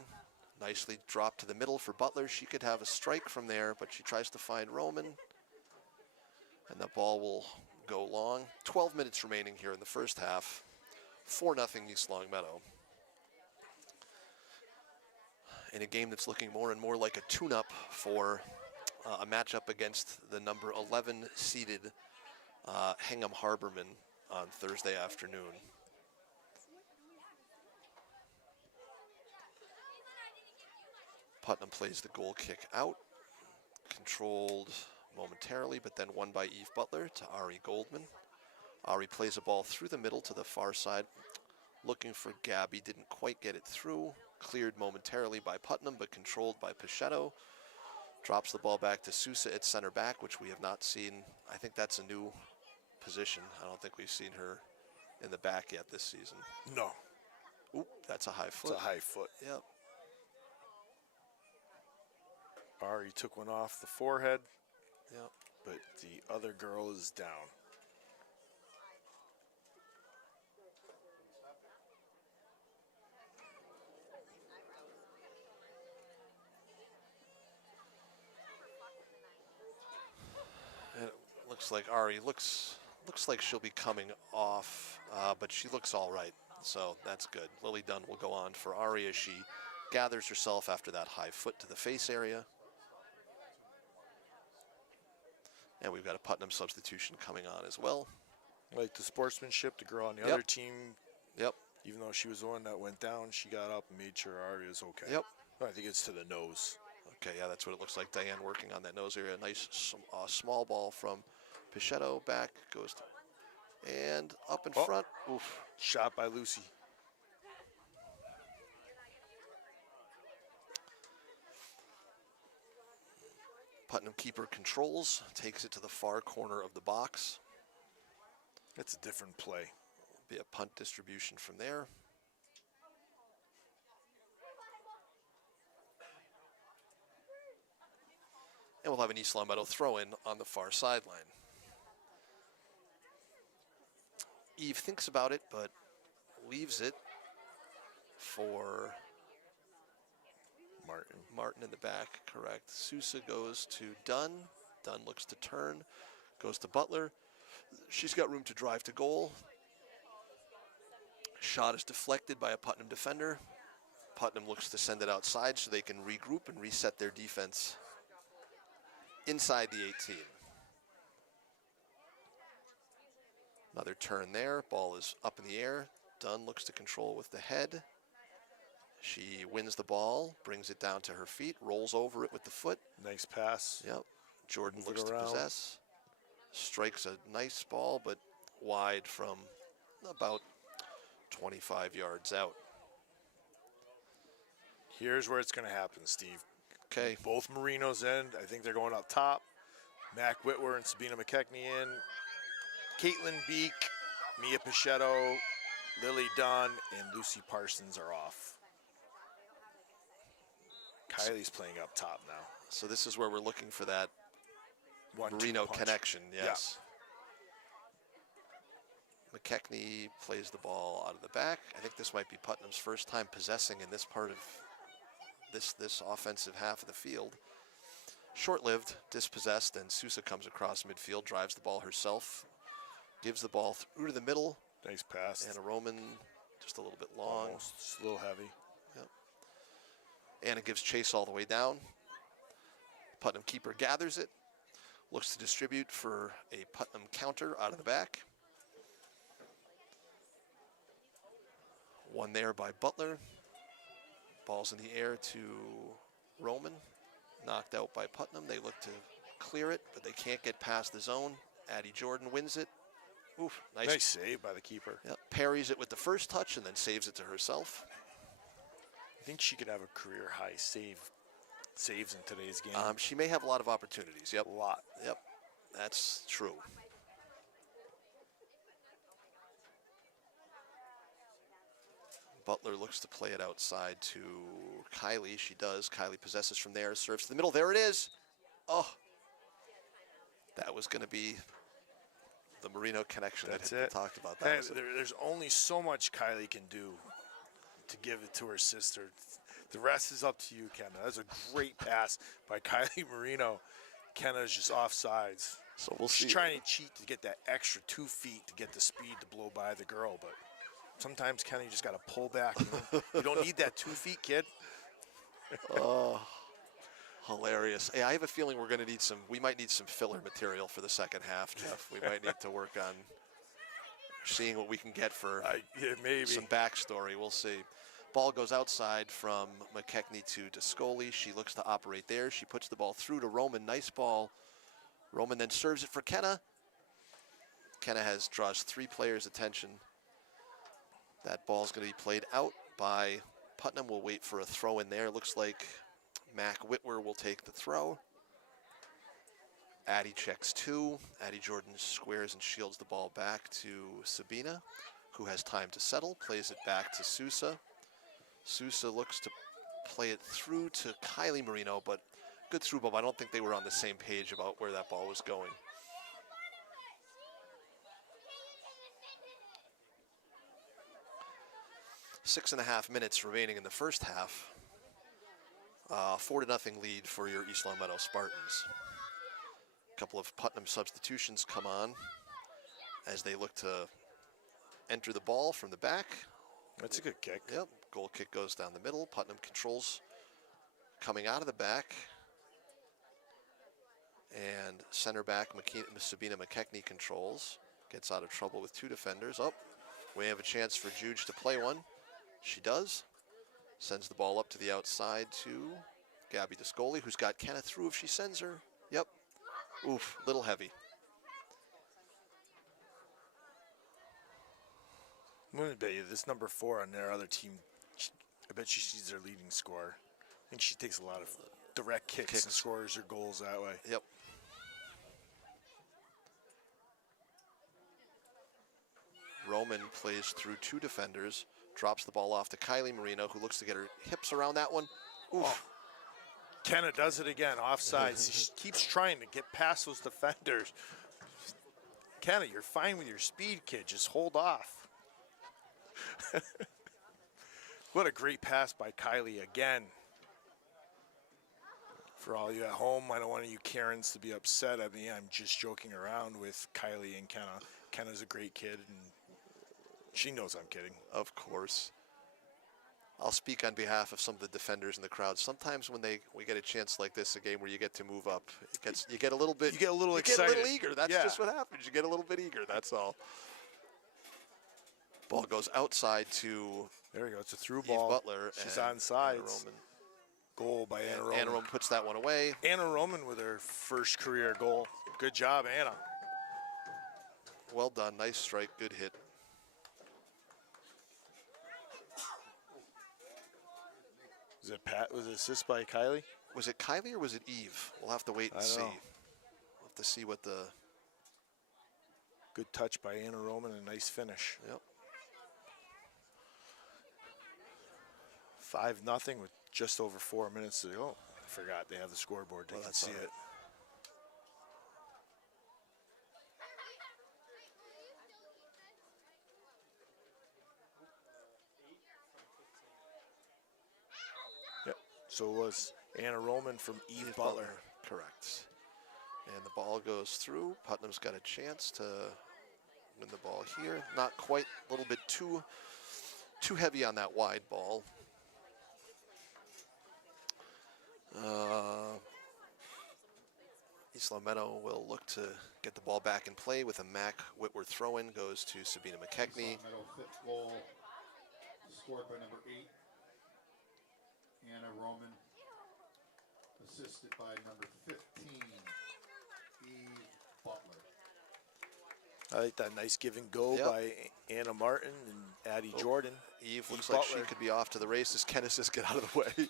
Nicely dropped to the middle for Butler. She could have a strike from there, but she tries to find Roman. And the ball will go long. 12 minutes remaining here in the first half. 4-0 East Long Meadow. In a game that's looking more and more like a tune-up for a matchup against the number 11 seeded Hingham Harbormen on Thursday afternoon. Putnam plays the goal kick out, controlled momentarily, but then won by Eve Butler to Ari Goldman. Ari plays a ball through the middle to the far side, looking for Gabby. Didn't quite get it through. Cleared momentarily by Putnam, but controlled by Pichetto. Drops the ball back to Sousa at center back, which we have not seen. I think that's a new position. I don't think we've seen her in the back yet this season. No, Oop, that's a high foot. it's a high foot. Yep. Ari took one off the forehead, Yep. but the other girl is down. It looks like Ari looks like she'll be coming off, but she looks all right, so that's good. Lily Dunn will go on for Ari as she gathers herself after that high foot to the face area. And we've got a Putnam substitution coming on as well. Like the sportsmanship, the girl on the Yep. other team, Yep. even though she was the one that went down, she got up and made sure Ari was okay. Yep. I think it's to the nose. Okay, yeah, that's what it looks like. Diane working on that nose area. Nice small ball from Pichetto. Back goes to, and up in Oh. front. Oof. Shot by Lucy. Putnam keeper controls, takes it to the far corner of the box. It's a different play. Be a punt distribution from there. And we'll have an East Long Meadow throw-in on the far sideline. Eve thinks about it, but leaves it for Martin in the back, correct. Sousa goes to Dunn. Dunn looks to turn, goes to Butler. She's got room to drive to goal. Shot is deflected by a Putnam defender. Putnam looks to send it outside so they can regroup and reset their defense inside the 18. Another turn there. Ball is up in the air. Dunn looks to control with the head. She wins the ball, brings it down to her feet, rolls over it with the foot. Nice pass. Yep. Jordan Move it looks to around. possess. Strikes a nice ball, but wide from about 25 yards out. Here's where it's going to happen, Steve. Okay. Both Marinos in. I think they're going up top. Mac Whitwer and Sabina McKechnie in. Caitlin Beek, Mia Pichetto, Lily Dunn, and Lucy Parsons are off. Kylie's playing up top now. So this is where we're looking for that 1-2 Marino punch. connection, yes. McKechnie plays the ball out of the back. I think this might be Putnam's first time possessing in this part of this offensive half of the field. Short-lived, dispossessed, and Sousa comes across midfield, drives the ball herself, gives the ball through to the middle, Nice pass. and a Roman just a little bit long. Almost. Just a little heavy. And it gives chase all the way down. Putnam keeper gathers it, looks to distribute for a Putnam counter out of the back. One there by Butler. Ball's in the air to Roman. Knocked out by Putnam. They look to clear it, but they can't get past the zone. Addie Jordan wins it. Oof, Nice save by the keeper. Yep, parries it with the first touch and then saves it to herself. I think she could have a career high saves in today's game. She may have a lot of opportunities. Yep. A lot. Yep, that's true. Butler looks to play it outside to Kylie. She does. Kylie possesses from there, serves to the middle. There it is. Oh, that was going to be the Marino connection That's that had it. been talked about. Hey, That was it. there's only so much Kylie can do to give it to her sister. The rest is up to you, Kenna. That's a great pass by Kylie Marino. Kenna's just offsides. So we'll see. She's trying to cheat to get that extra 2 feet to get the speed to blow by the girl, but sometimes, Kenna, you just got to pull back. You don't need that 2 feet, kid. Oh, hilarious. Hey, I have a feeling we're going to need we might need some filler material for the second half, Jeff. We might need to work on seeing what we can get for Yeah, maybe. some backstory. We'll see. Ball goes outside from McKechnie to Descoli. She looks to operate there. She puts the ball through to Roman. Nice ball. Roman then serves it for Kenna. Kenna draws 3 players' attention. That ball's going to be played out by Putnam. Will wait for a throw in there. Looks like Mac Whitwer will take the throw. Addie checks 2. Addie Jordan squares and shields the ball back to Sabina, who has time to settle, plays it back to Sousa. Sousa looks to play it through to Kylie Marino, but good through ball. I don't think they were on the same page about where that ball was going. Six and a half minutes remaining in the first half. 4-0 lead for your East Long Meadow Spartans. A couple of Putnam substitutions come on as they look to enter the ball from the back. That's a good kick. Yep, goal kick goes down the middle. Putnam controls coming out of the back. And center back Sabina McKechnie controls. Gets out of trouble with 2 defenders. Oh, we have a chance for Juge to play one. She does. Sends the ball up to the outside to Gabby Descoli, who's got Kenna through if she sends her. Yep. Oof, little heavy. I'm going to bet you this number 4 on their other team, I bet she's their leading scorer. I think she takes a lot of direct kicks and scores her goals that way. Yep. Roman plays through 2 defenders, drops the ball off to Kylie Marino, who looks to get her hips around that one. Oof. Oh. Kenna does it again, offside. She keeps trying to get past those defenders. Kenna, you're fine with your speed, kid. Just hold off. What a great pass by Kylie again. For all you at home, I don't want you Karens to be upset at me. I'm just joking around with Kylie and Kenna. Kenna's a great kid, and she knows I'm kidding. Of course. I'll speak on behalf of some of the defenders in the crowd. Sometimes when we get a chance like this, a game where you get to move up, you get a little bit. You get a little excited. excited. Get a little eager. That's just what happens. You get a little bit eager. That's all. Ball goes outside to. There we go. It's a through Eve ball. Butler. She's on sides. Goal by Anna Roman. Anna Roman puts that one away. Anna Roman with her first career goal. Good job, Anna. Well done. Nice strike. Good hit. Was it assist by Kylie? Was it Kylie or was it Eve? We'll have to wait and see. We'll have to see what the. Good touch by Anna Roman and a nice finish. Yep. 5-0 with just over 4 minutes to go. I forgot they have the scoreboard. They can see it. Yep. So it was Anna Roman from Eve Butler. Correct. And the ball goes through. Putnam's got a chance to win the ball here. Not quite, a little bit too heavy on that wide ball. East Long Meadow will look to get the ball back in play with a Mac Whitworth throw-in. Goes to Sabina McKechnie. East Long Meadow 5th goal scored by number 8, Anna Roman. Assisted by number 15, Eve Butler. I like that nice give and go by Anna Martin and Addie Jordan. Eve looks like she could be off to the races. Kenna says get out of the way.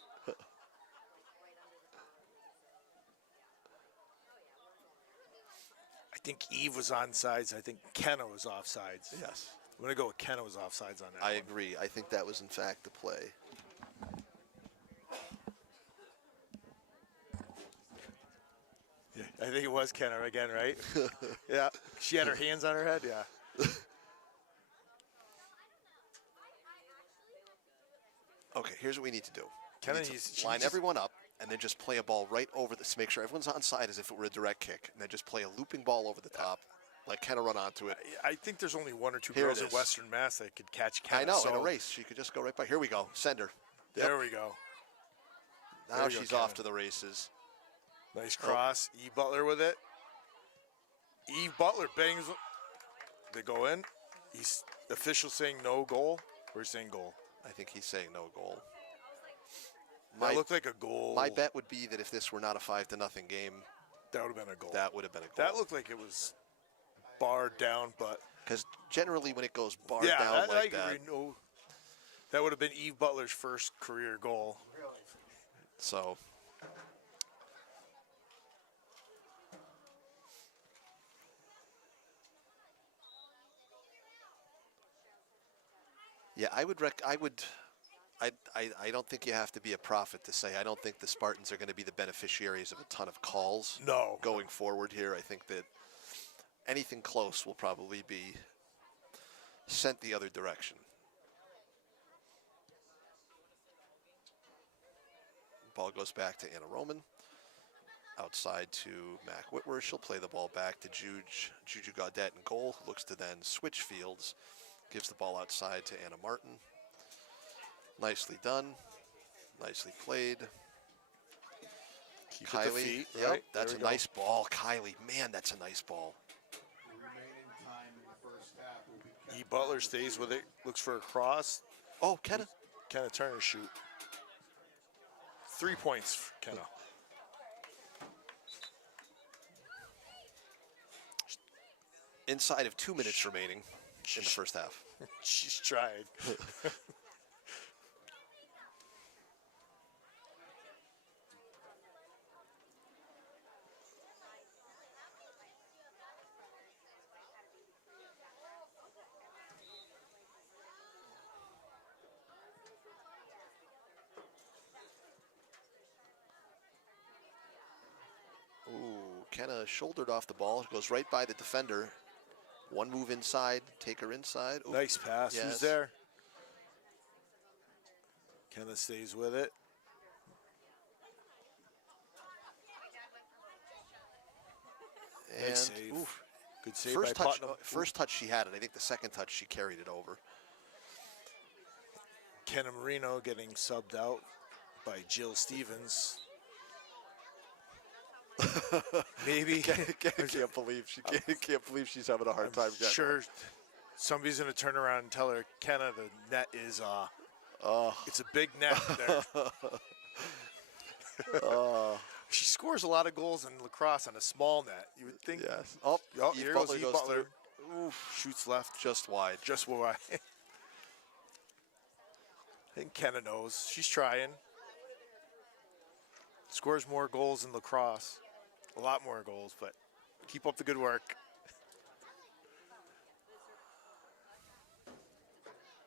I think Eve was onside. I think Kenna was offsides. Yes. I'm going to go with Kenna was offsides on that I one. agree. I think that was, in fact, the play. Yeah, I think it was Kenna again, right? Yeah. She had her hands on her head? Yeah. Okay, here's what we need to do. Kenna We need needs to line everyone up and then just play a ball right over this. Make sure everyone's on side as if it were a direct kick, and then just play a looping ball over the top. Like Kenna run onto it. I think there's only 1 or 2 Here girls it in is. Western Mass that could catch Kenna. I know, so in a race. She could just go right by. Here we go. Send her. There we go. Now There you go, she's off Kenna. to the races. Nice cross. Eve Butler with it. Eve Butler bangs. They go in. He's official saying no goal, or he's saying goal. I think he's saying no goal. That looked like a goal. My bet would be that if this were not a 5-0 game, that would have been a goal. that would have been a goal. That looked like it was. bar down, but Because generally when it goes bar yeah, down that, like I that, agree. No, that would have been Eve Butler's first career goal. so yeah, I don't think you have to be a prophet to say I don't think the Spartans are going to be the beneficiaries of a ton of calls No. going forward here. I think that anything close will probably be sent the other direction. Ball goes back to Anna Roman. Outside to Mac Whitworth. She'll play the ball back to Juju Gaudette in goal. Looks to then switch fields. Gives the ball outside to Anna Martin. Nicely done. Nicely played. Keep it to Kylie. feet, Yep, right? that's There a we go. nice ball. Kylie, man, that's a nice ball. The remaining time in the first half will be kept Eve Butler on the stays field. with it, looks for a cross. Oh, Kenna. Kenna Turner shoot. 3 points for Kenna. Inside of 2 minutes remaining in the first half. She's tried. Ooh, Kenna shouldered off the ball. Goes right by the defender. One move inside. Take her inside. Ooh, Nice pass. yes. Who's there? Kenna stays with it. And Nice save. oof, Good save first by touch. Putnam. First touch she had it. I think the second touch she carried it over. Kenna Marino getting subbed out by Jill Stevens. Maybe. Can't believe she's having a hard time getting. Sure, somebody's gonna turn around and tell her, Kenna, the net is it's a big net there. She scores a lot of goals in lacrosse on a small net. You would think. Yes. Oh, Oh, Eve here Butler goes Eve goes Butler. through. Shoots left, Just wide. just wide. I think Kenna knows. She's trying. Scores more goals in lacrosse. A lot more goals, but keep up the good work.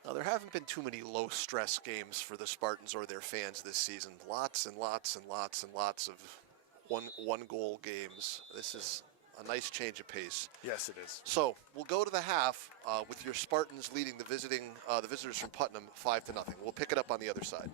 Now, there haven't been too many low-stress games for the Spartans or their fans this season. Lots and lots and lots and lots of one-goal games. This is a nice change of pace. Yes, it is. So we'll go to the half with your Spartans leading the visitors from Putnam 5-0. We'll pick it up on the other side.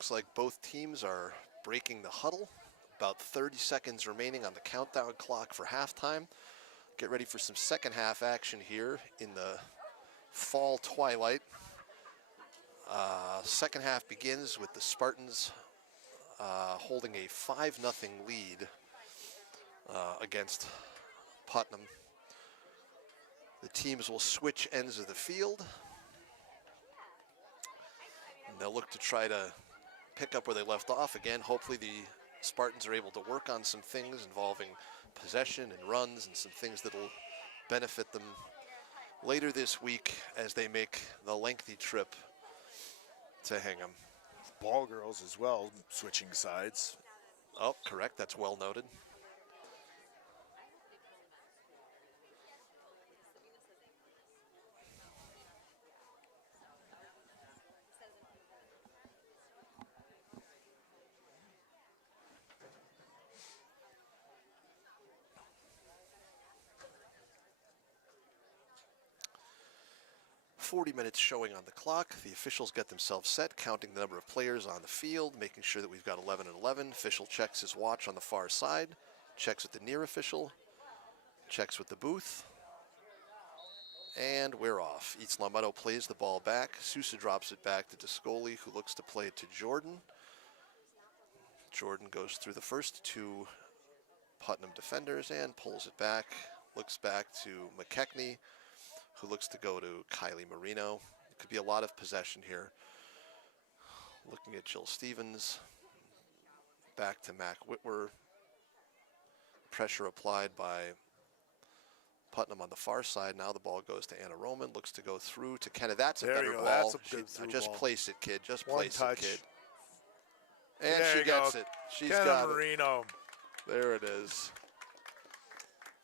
looks like both teams are breaking the huddle. About 30 seconds remaining on the countdown clock for halftime. Get ready for some second half action here in the fall twilight. Second half begins with the Spartans holding a 5-0 lead against Putnam. The teams will switch ends of the field. And they'll look to try to pick up where they left off. Again, hopefully the Spartans are able to work on some things involving possession and runs and some things that'll benefit them later this week as they make the lengthy trip to Hingham. Ball girls as well, switching sides. Oh, correct. That's well noted. .40 minutes showing on the clock. The officials get themselves set, counting the number of players on the field, making sure that we've got 11 and 11. Official checks his watch on the far side, checks with the near official, checks with the booth, and we're off. East Longmeadow plays the ball back. Sousa drops it back to Descoli, who looks to play it to Jordan. Jordan goes through the first two Putnam defenders and pulls it back. Looks back to McKechnie, who looks to go to Kylie Marino. It could be a lot of possession here. Looking at Jill Stevens. Back to Mac Whitwer. Pressure applied by Putnam on the far side. Now the ball goes to Anna Roman. Looks to go through to Kenna. That's a There better you go. ball. That's a good through Just ball. place it, kid. Just One place touch. it, kid. And There she you gets go. it. She's Kenna got it. Marino. There it is.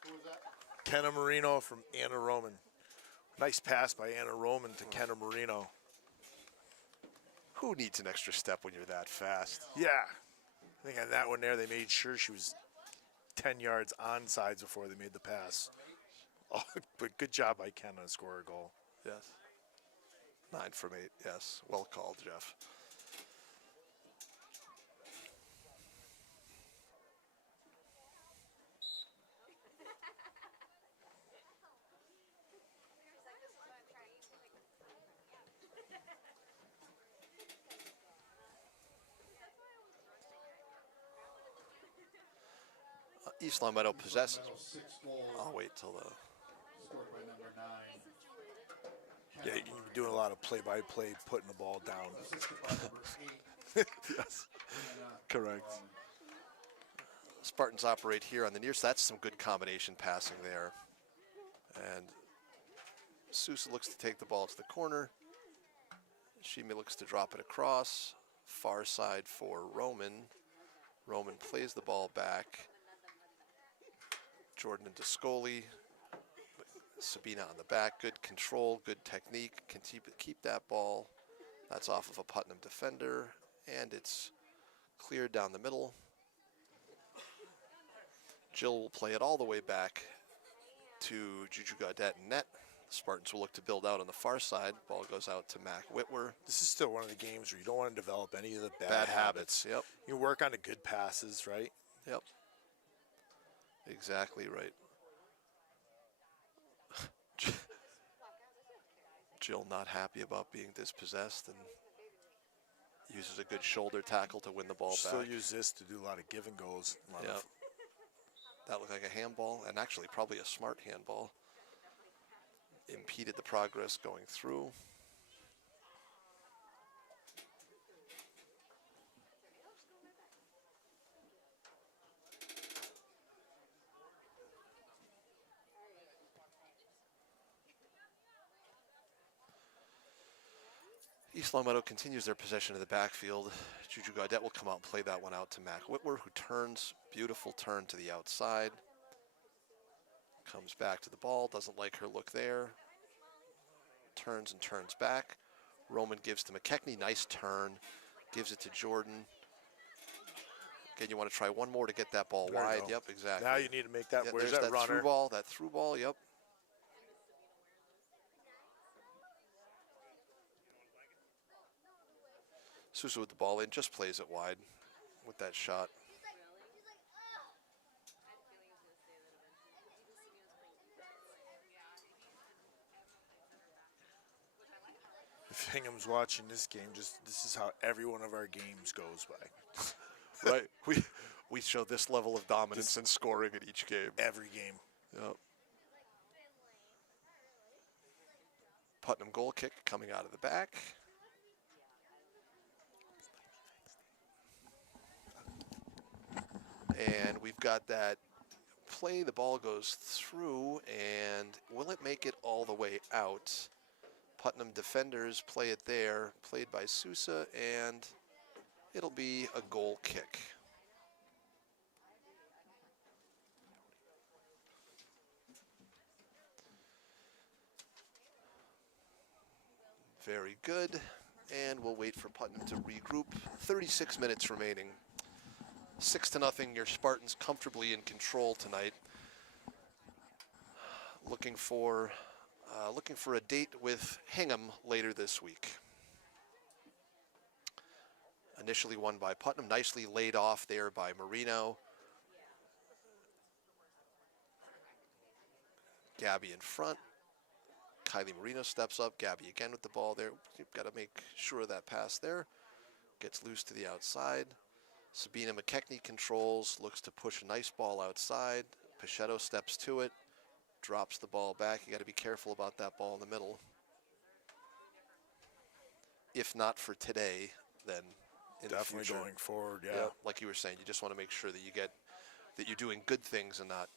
Who was that? Kenna Marino from Anna Roman. Nice pass by Anna Roman to Kenna Marino. Who needs an extra step when you're that fast? Yeah. I think on that one there, they made sure she was 10 yards onsides before they made the pass. Oh, but good job by Kenna to score a goal. Yes. 9 from 8. Yes. Well called, Jeff. East Longmeadow possesses. Longmeadow 6 goals, I'll wait till the. scored by number 9. Yeah, you're doing a lot of play-by-play, putting the ball down. Assisted by number 8. Yes. Hannah Correct. Roman. Spartans operate here on the near side. That's some good combination passing there. And Sousa looks to take the ball to the corner. Shimi looks to drop it across. Far side for Roman. Roman plays the ball back. Jordan and Descoli. Sabina on the back. Good control, good technique. Can keep that ball. That's off of a Putnam defender. And it's cleared down the middle. Jill will play it all the way back to Juju Gaudet and net. Spartans will look to build out on the far side. Ball goes out to Mac Whitwer. This is still one of the games where you don't want to develop any of the Bad habits. Yep. You work on the good passes, right? Yep. Exactly right. Jill not happy about being dispossessed and uses a good shoulder tackle to win the ball Still back. use this to do a lot of give and goes. A lot Yep. of- That looked like a handball, and actually probably a smart handball. Impeded the progress going through. East Longmeadow continues their possession of the backfield. Juju Gaudet will come out and play that one out to Mac Whitwer, who turns, beautiful turn to the outside. Comes back to the ball, doesn't like her look there. Turns and turns back. Roman gives to McKechnie, nice turn. Gives it to Jordan. Again, you want to try one more to get that ball There you wide. go. Yep, exactly. Now you need to make that. Yeah, Where's there's that runner? through ball, that through ball, yep. Sousa with the ball in, just plays it wide with that shot. If Hingham's watching this game, this is how every one of our games goes by. Right. We show this level of dominance and scoring in each game. Every game. Yep. Putnam goal kick coming out of the back. And we've got that play. The ball goes through, and will it make it all the way out? Putnam defenders play it there, played by Sousa, and it'll be a goal kick. Very good, and we'll wait for Putnam to regroup. 36 minutes remaining. 6-0, your Spartans comfortably in control tonight. Looking for a date with Hingham later this week. Initially won by Putnam, nicely laid off there by Marino. Gabby in front. Kylie Marino steps up. Gabby again with the ball there. You've got to make sure of that pass there. Gets loose to the outside. Sabina McKechnie controls, looks to push a nice ball outside. Pichetto steps to it, drops the ball back. You got to be careful about that ball in the middle. If not for today, then in Definitely the future. going forward, yeah. Yeah, like you were saying, you just want to make sure that you're doing good things and not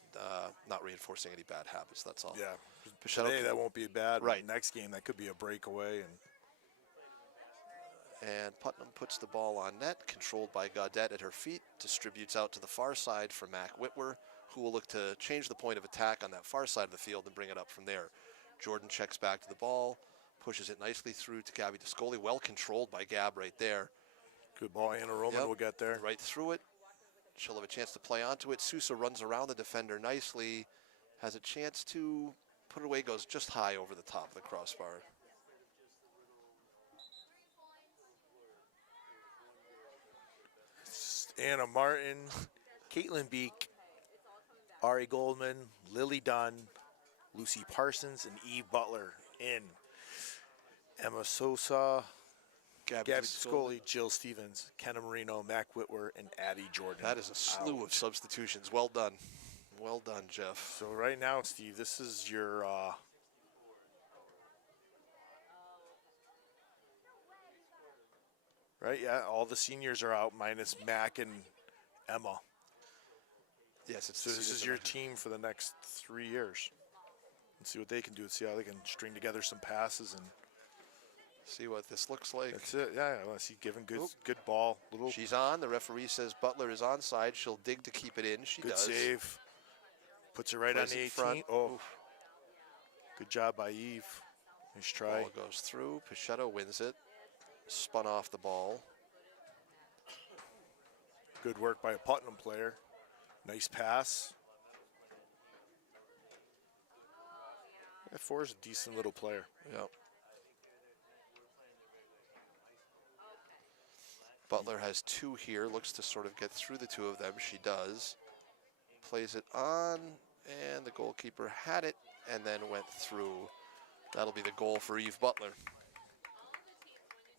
reinforcing any bad habits. That's all. Yeah. Pichetto Today, that won't be bad. Right. Next game, that could be a breakaway. And Putnam puts the ball on net, controlled by Gaudette at her feet, distributes out to the far side for Mac Whitwer, who will look to change the point of attack on that far side of the field and bring it up from there. Jordan checks back to the ball, pushes it nicely through to Gabby Descoli, well controlled by Gab right there. Good ball. Anna Roman will get there. Right through it. She'll have a chance to play onto it. Sousa runs around the defender nicely, has a chance to put it away, goes just high over the top of the crossbar. Anna Martin, Caitlin Beek, Ari Goldman, Lily Dunn, Lucy Parsons, and Eve Butler in. Emma Sosa, Gabby Descoli, Jill Stevens, Kenna Marino, Mac Whitwer, and Addie Jordan. That is a slew of substitutions. Well done. Well done, Jeff. So right now, Steve, this is your right? Yeah, all the seniors are out minus Mac and Emma. Yes, it's So this is your team for the next 3 years. Let's see what they can do. See how they can string together some passes and see what this looks like. that's it. Yeah, I want to see giving good ball. Little She's on. The referee says Butler is onside. She'll dig to keep it in. She good does. save. Puts it right on Plays the it 18. front. Oh, Oof. good job by Eve. Nice try. Ball goes through. Pichetto wins it. Spun off the ball. Good work by a Putnam player. Nice pass. F4 is a decent little player. Yep. Butler has two here. Looks to sort of get through the two of them. She does. Plays it on, and the goalkeeper had it and then went through. That'll be the goal for Eve Butler.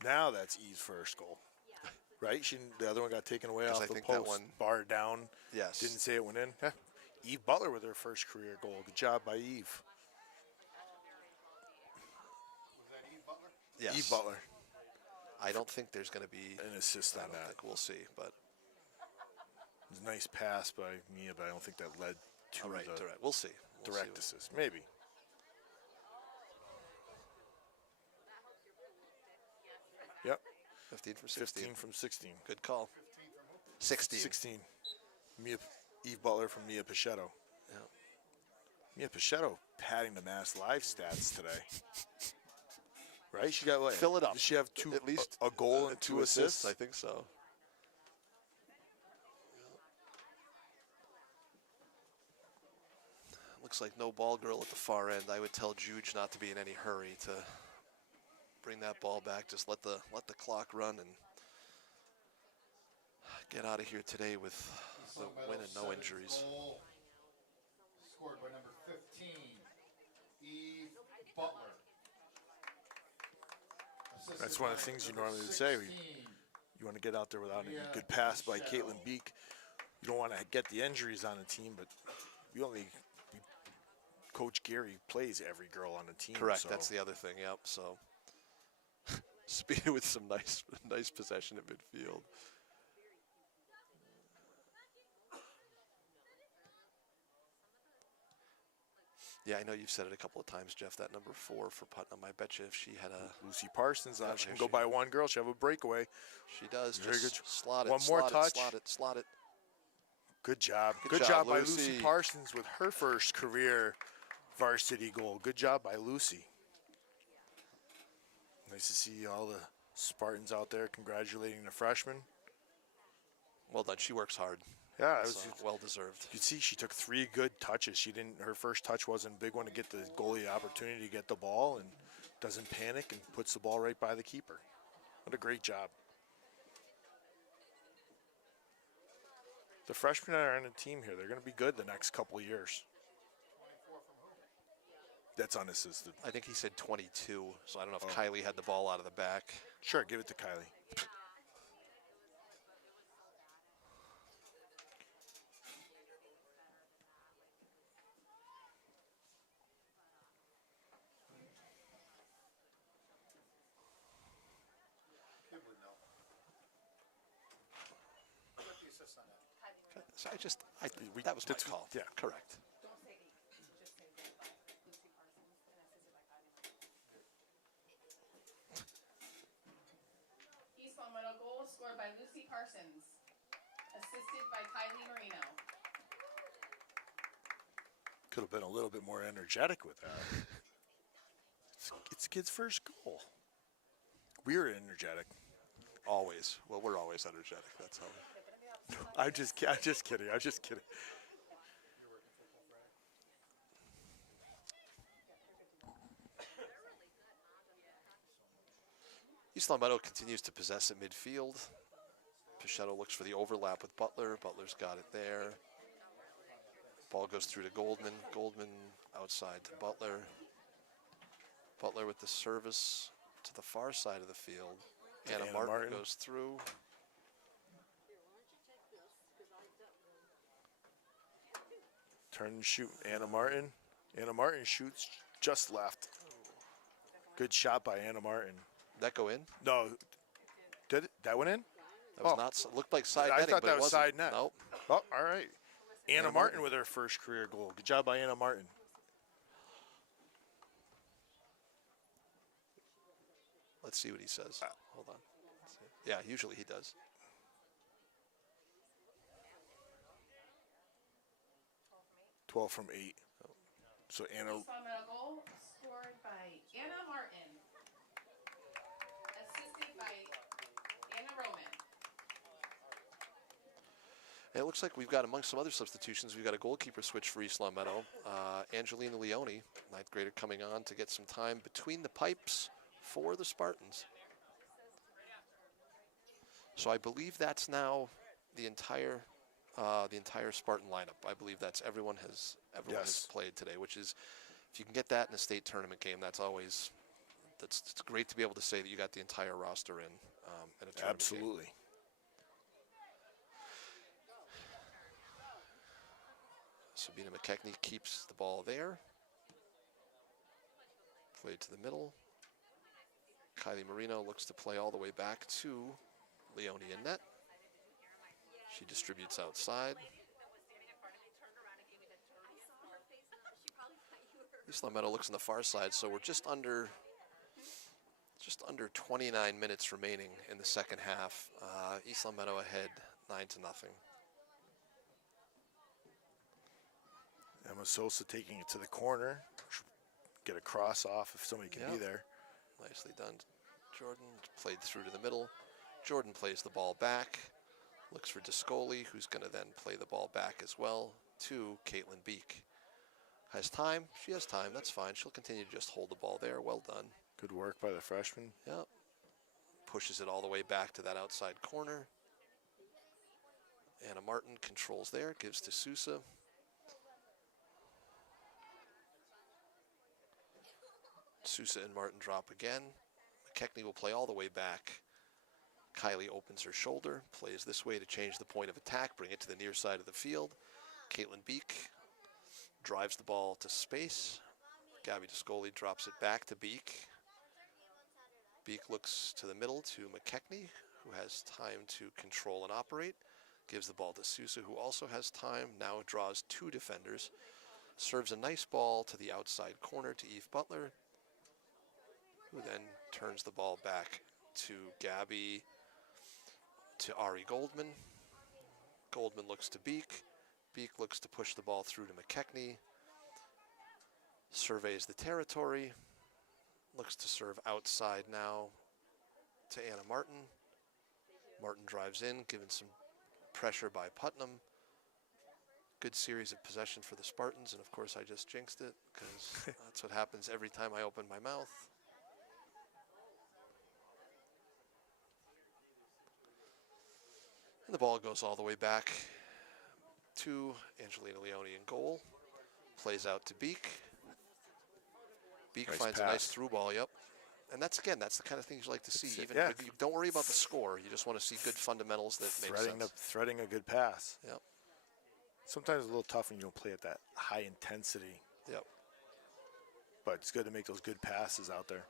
Now that's Eve's first goal. Right? The other one got taken away off I the think post. that one- Bar down. Yes. Didn't say it went in. Huh. Eve Butler with her first career goal. Good job by Eve. Was that Eve Butler? Yes. Eve Butler. I don't think there's going to be An assist I on don't that. think we'll see, but It was a nice pass by Mia, but I don't think that led to all right, the direct. We'll see. We'll direct see. assist. Maybe. Yep. 15 from 16. 15 from 16. Good call. 16. 16. Eve Butler from Mia Pichetto. Yeah. Mia Pichetto padding the Mass Live stats today. Right? She got what? Fill it up. Does she have two? At least a goal and two assists. I think so. Looks like no ball girl at the far end. I would tell Juge not to be in any hurry to bring that ball back. Just let the clock run and get out of here today with East the Long Meadow win and no seventh injuries. Goal, scored by number 15, Eve Butler. Assisted That's one of by the things you number normally would say. 16, You want to get out there without Mia a good pass by Shadow. Caitlin Beek. You don't want to get the injuries on the team, but Coach Gary plays every girl on the team. Correct. So. That's the other thing. Yep. So speed with some nice possession at midfield. Yeah, I know you've said it a couple of times, Jeff. That number 4 for Putnam. I bet you if she had a, Lucy Parsons on. Yeah, She can there go she- by one girl. She'll have a breakaway. she does Very just good. slot it. One more slot touch. It, slot it. Slot it. Good job. Good Good job, job by Lucy Lucy. Parsons with her first career varsity goal. Good job by Lucy. Nice to see all the Spartans out there congratulating the freshman. Well done. She works hard. Yeah, it It's, was. well deserved. You see, she took 3 good touches. She didn't. Her first touch wasn't a big one to get the goalie the opportunity to get the ball, and doesn't panic and puts the ball right by the keeper. What a great job. The freshmen that are on the team here, they're going to be good the next couple of years. That's unassisted. I think he said 22, so I don't know if Kylie had the ball out of the back. Sure, give it to Kylie. Kid would know. Who got the assist on that? So that was my that's- call. yeah. Correct. Don't say eight, just say Lucy Parsons, and assisted by Kylie. East Long Meadow goal scored by Lucy Parsons, assisted by Kylie Marino. Could have been a little bit more energetic with that. It's kid's first goal. We're energetic. Always. Well, we're always energetic. That's how. I'm just kidding. East Long Meadow continues to possess at midfield. Pichetto looks for the overlap with Butler. Butler's got it there. Ball goes through to Goldman. Goldman outside to Butler. Butler with the service to the far side of the field. Anna Martin goes through. Turn and shoot. Anna Martin. Anna Martin shoots just left. Good shot by Anna Martin. Did that go in? No. Did it? That went in? That was Oh. not. Looked like side I netting, thought but that it was wasn't. side net. Nope. Oh, all right. Anna Anna Martin Martin. with her first career goal. Good job by Anna Martin. Let's see what he says. Hold on. Let's see. Yeah, usually he does. From 12 from 8. So Anna. East Long Meadow goal scored by Anna Martin, assisted by Anna Roman. It looks like we've got, among some other substitutions, we've got a goalkeeper switch for East Long Meadow. Angelina Leone, 9th grader, coming on to get some time between the pipes for the Spartans. So I believe that's now the entire Spartan lineup. I believe that's everyone has Yes. played today, which is, if you can get that in a state tournament game, that's it's great to be able to say that you got the entire roster in a tournament game. Absolutely. Sabina McKechnie keeps the ball there. Played to the middle. Kylie Marino looks to play all the way back to Leone in net. She distributes outside. East Long Meadow looks on the far side, so we're just under 29 minutes remaining in the second half. East Long Meadow ahead 9-0. Emma Sosa taking it to the corner. Get a cross off if somebody can be Yep. there. Nicely done. Jordan played through to the middle. Jordan plays the ball back. Looks for Discoli, who's going to then play the ball back as well to Caitlin Beek. Has time? She has time. That's fine. She'll continue to just hold the ball there. Well done. Good work by the freshman. Yep. Pushes it all the way back to that outside corner. Anna Martin controls there, gives to Sousa. Sousa and Martin drop again. McKechnie will play all the way back. Kylie opens her shoulder, plays this way to change the point of attack, bring it to the near side of the field. Caitlin Beek drives the ball to space. Gabby Discoli drops it back to Beek. Beek looks to the middle to McKechnie, who has time to control and operate. Gives the ball to Sousa, who also has time. Now draws two defenders. Serves a nice ball to the outside corner to Eve Butler, who then turns the ball back to Gabby, to Ari Goldman. Goldman looks to Beek. Beek looks to push the ball through to McKechnie. Surveys the territory. Looks to serve outside now to Anna Martin. Martin drives in, given some pressure by Putnam. Good series of possession for the Spartans, and of course I just jinxed it, because that's what happens every time I open my mouth. And the ball goes all the way back to Angelina Leone in goal. Plays out to Beek. Beek Nice finds a pass. nice through ball, yep. And that's, again, that's the kind of things you like to see. It's, Even yeah. with, you don't worry about the score. You just want to see good fundamentals that make sense. Threading a good pass. Yep. Sometimes it's a little tough when you don't play at that high intensity, Yep. but it's good to make those good passes out there.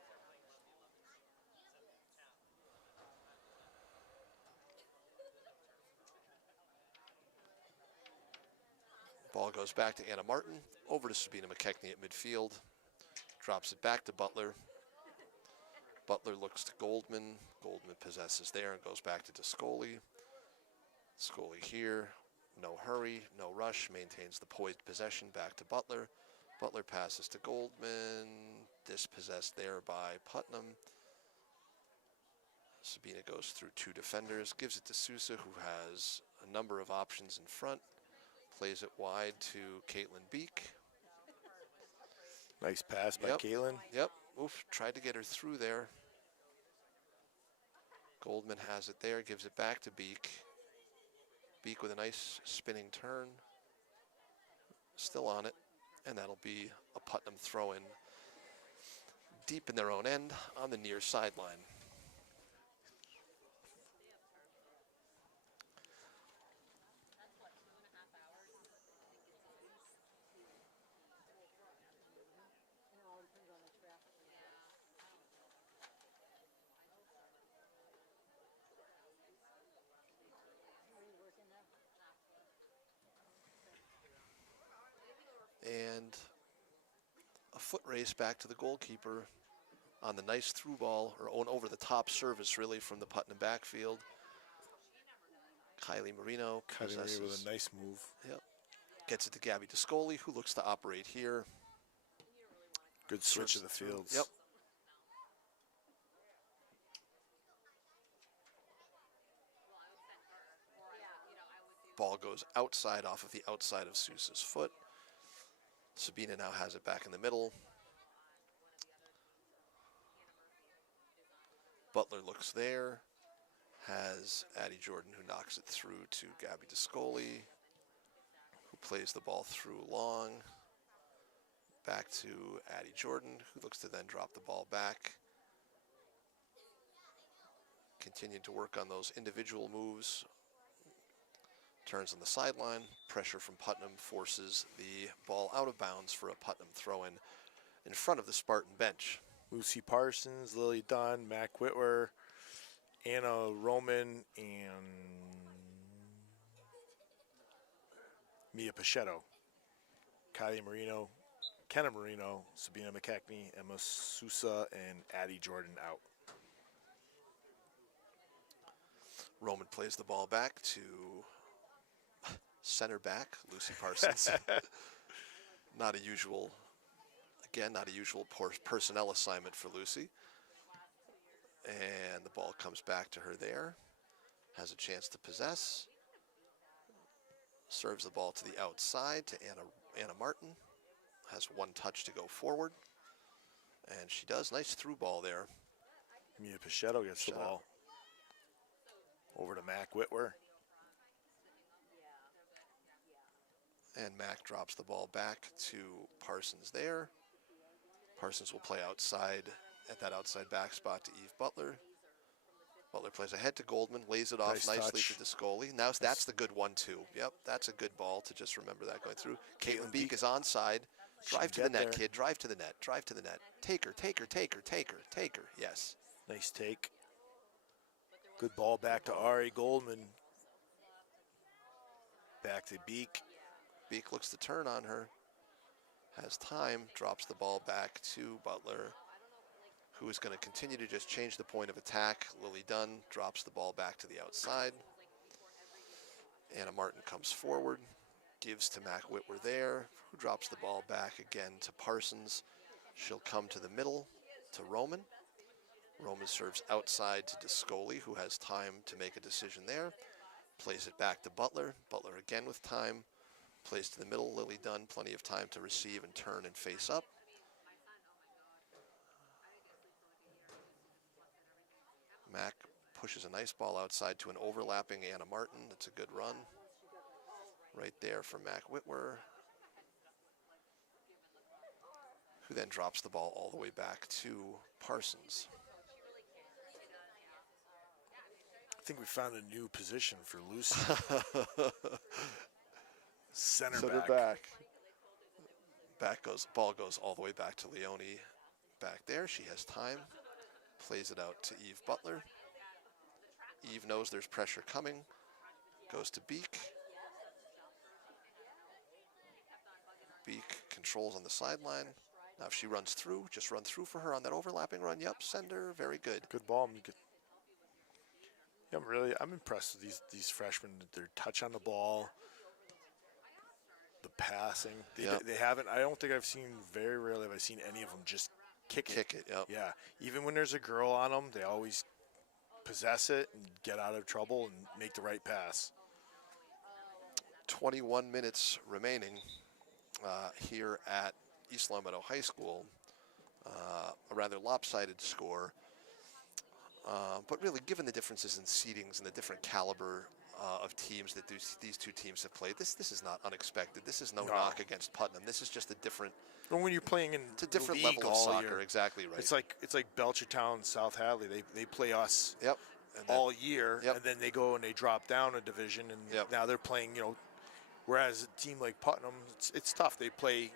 Ball goes back to Anna Martin, over to Sabina McKechnie at midfield. Drops it back to Butler. Butler looks to Goldman. Goldman possesses there and goes back to Discoli. Discoli here, no hurry, no rush, maintains the poised possession back to Butler. Butler passes to Goldman, dispossessed there by Putnam. Sabina goes through two defenders, gives it to Sousa, who has a number of options in front. Plays it wide to Caitlin Beek. Nice pass by Yep. Caitlin. Yep, oof, tried to get her through there. Goldman has it there, gives it back to Beek. Beek with a nice spinning turn. Still on it, and that'll be a Putnam throw-in deep in their own end on the near sideline. And a foot race back to the goalkeeper on the nice through ball, or over the top service really from the Putnam backfield. Kylie Marino Cutting possesses. with a nice move. Yep. Gets it to Gabby Discoli, who looks to operate here. Good switch of Serves the it through. fields. Yep. Ball goes outside off of the outside of Sousa's foot. Sabina now has it back in the middle. Butler looks there. Has Addie Jordan, who knocks it through to Gabby Discoli, who plays the ball through long. Back to Addie Jordan, who looks to then drop the ball back. Continued to work on those individual moves. Turns on the sideline. Pressure from Putnam forces the ball out of bounds for a Putnam throw-in in front of the Spartan bench. Lucy Parsons, Lily Dunn, Mac Whitwer, Anna Roman, and Mia Pachetto. Kylie Marino, Kenna Marino, Sabina McKechnie, Emma Sousa, and Addie Jordan out. Roman plays the ball back to center back, Lucy Parsons. Not a usual personnel assignment for Lucy. And the ball comes back to her there. Has a chance to possess. Serves the ball to the outside to Anna Martin. Has one touch to go forward. And she does. Nice through ball there. Mia Pachetto gets the ball. Over to Mac Whitwer. And Mack drops the ball back to Parsons there. Parsons will play outside at that outside back spot to Eve Butler. Butler plays ahead to Goldman, lays it off Nice nicely touch. to Discoli. Now that's the good 1-2. Yep, that's a good ball to just remember that going through. Caitlin Beek is onside. She Drive to can the get net, there. kid. Drive to the net. Drive to the net. Take her, take her, take her, take her, take her. Yes. Nice take. Good ball back to Ari Goldman. Back to Beek. Beek looks to turn on her. Has time. Drops the ball back to Butler, who is going to continue to just change the point of attack. Lily Dunn drops the ball back to the outside. Anna Martin comes forward, gives to Mac Whitwer there, who drops the ball back again to Parsons. She'll come to the middle to Roman. Roman serves outside to Discoli, who has time to make a decision there. Plays it back to Butler. Butler again with time. Plays to the middle. Lily Dunn, plenty of time to receive and turn and face up. Mack pushes a nice ball outside to an overlapping Anna Martin. That's a good run. Right there for Mac Whitwer, who then drops the ball all the way back to Parsons. I think we found a new position for Lucy. Center back. Ball goes all the way back to Leone. Back there, she has time. Plays it out to Eve Butler. Eve knows there's pressure coming. Goes to Beek. Beek controls on the sideline. Now if she runs through, just run through for her on that overlapping run. Yep, send her. Very good. Good ball. Yeah, I'm impressed with these freshmen. Their touch on the ball, the passing. They haven't. I don't think I've seen, very rarely have I seen any of them just kick it. Yep. Yeah, even when there's a girl on them, they always possess it and get out of trouble and make the right pass. 21 minutes remaining here at East Long Meadow High School. A rather lopsided score. But really, given the differences in seedings and the different caliber of teams that these two teams have played, this is not unexpected. This is no knock against Putnam. This is just a different. Well, when you're playing in it's a different league level of soccer. year, Exactly right. It's like Belchertown, South Hadley. They play us. Yep. All year, Yep. and then they go and they drop down a division, and Yep. now they're playing. Whereas a team like Putnam, it's tough. They play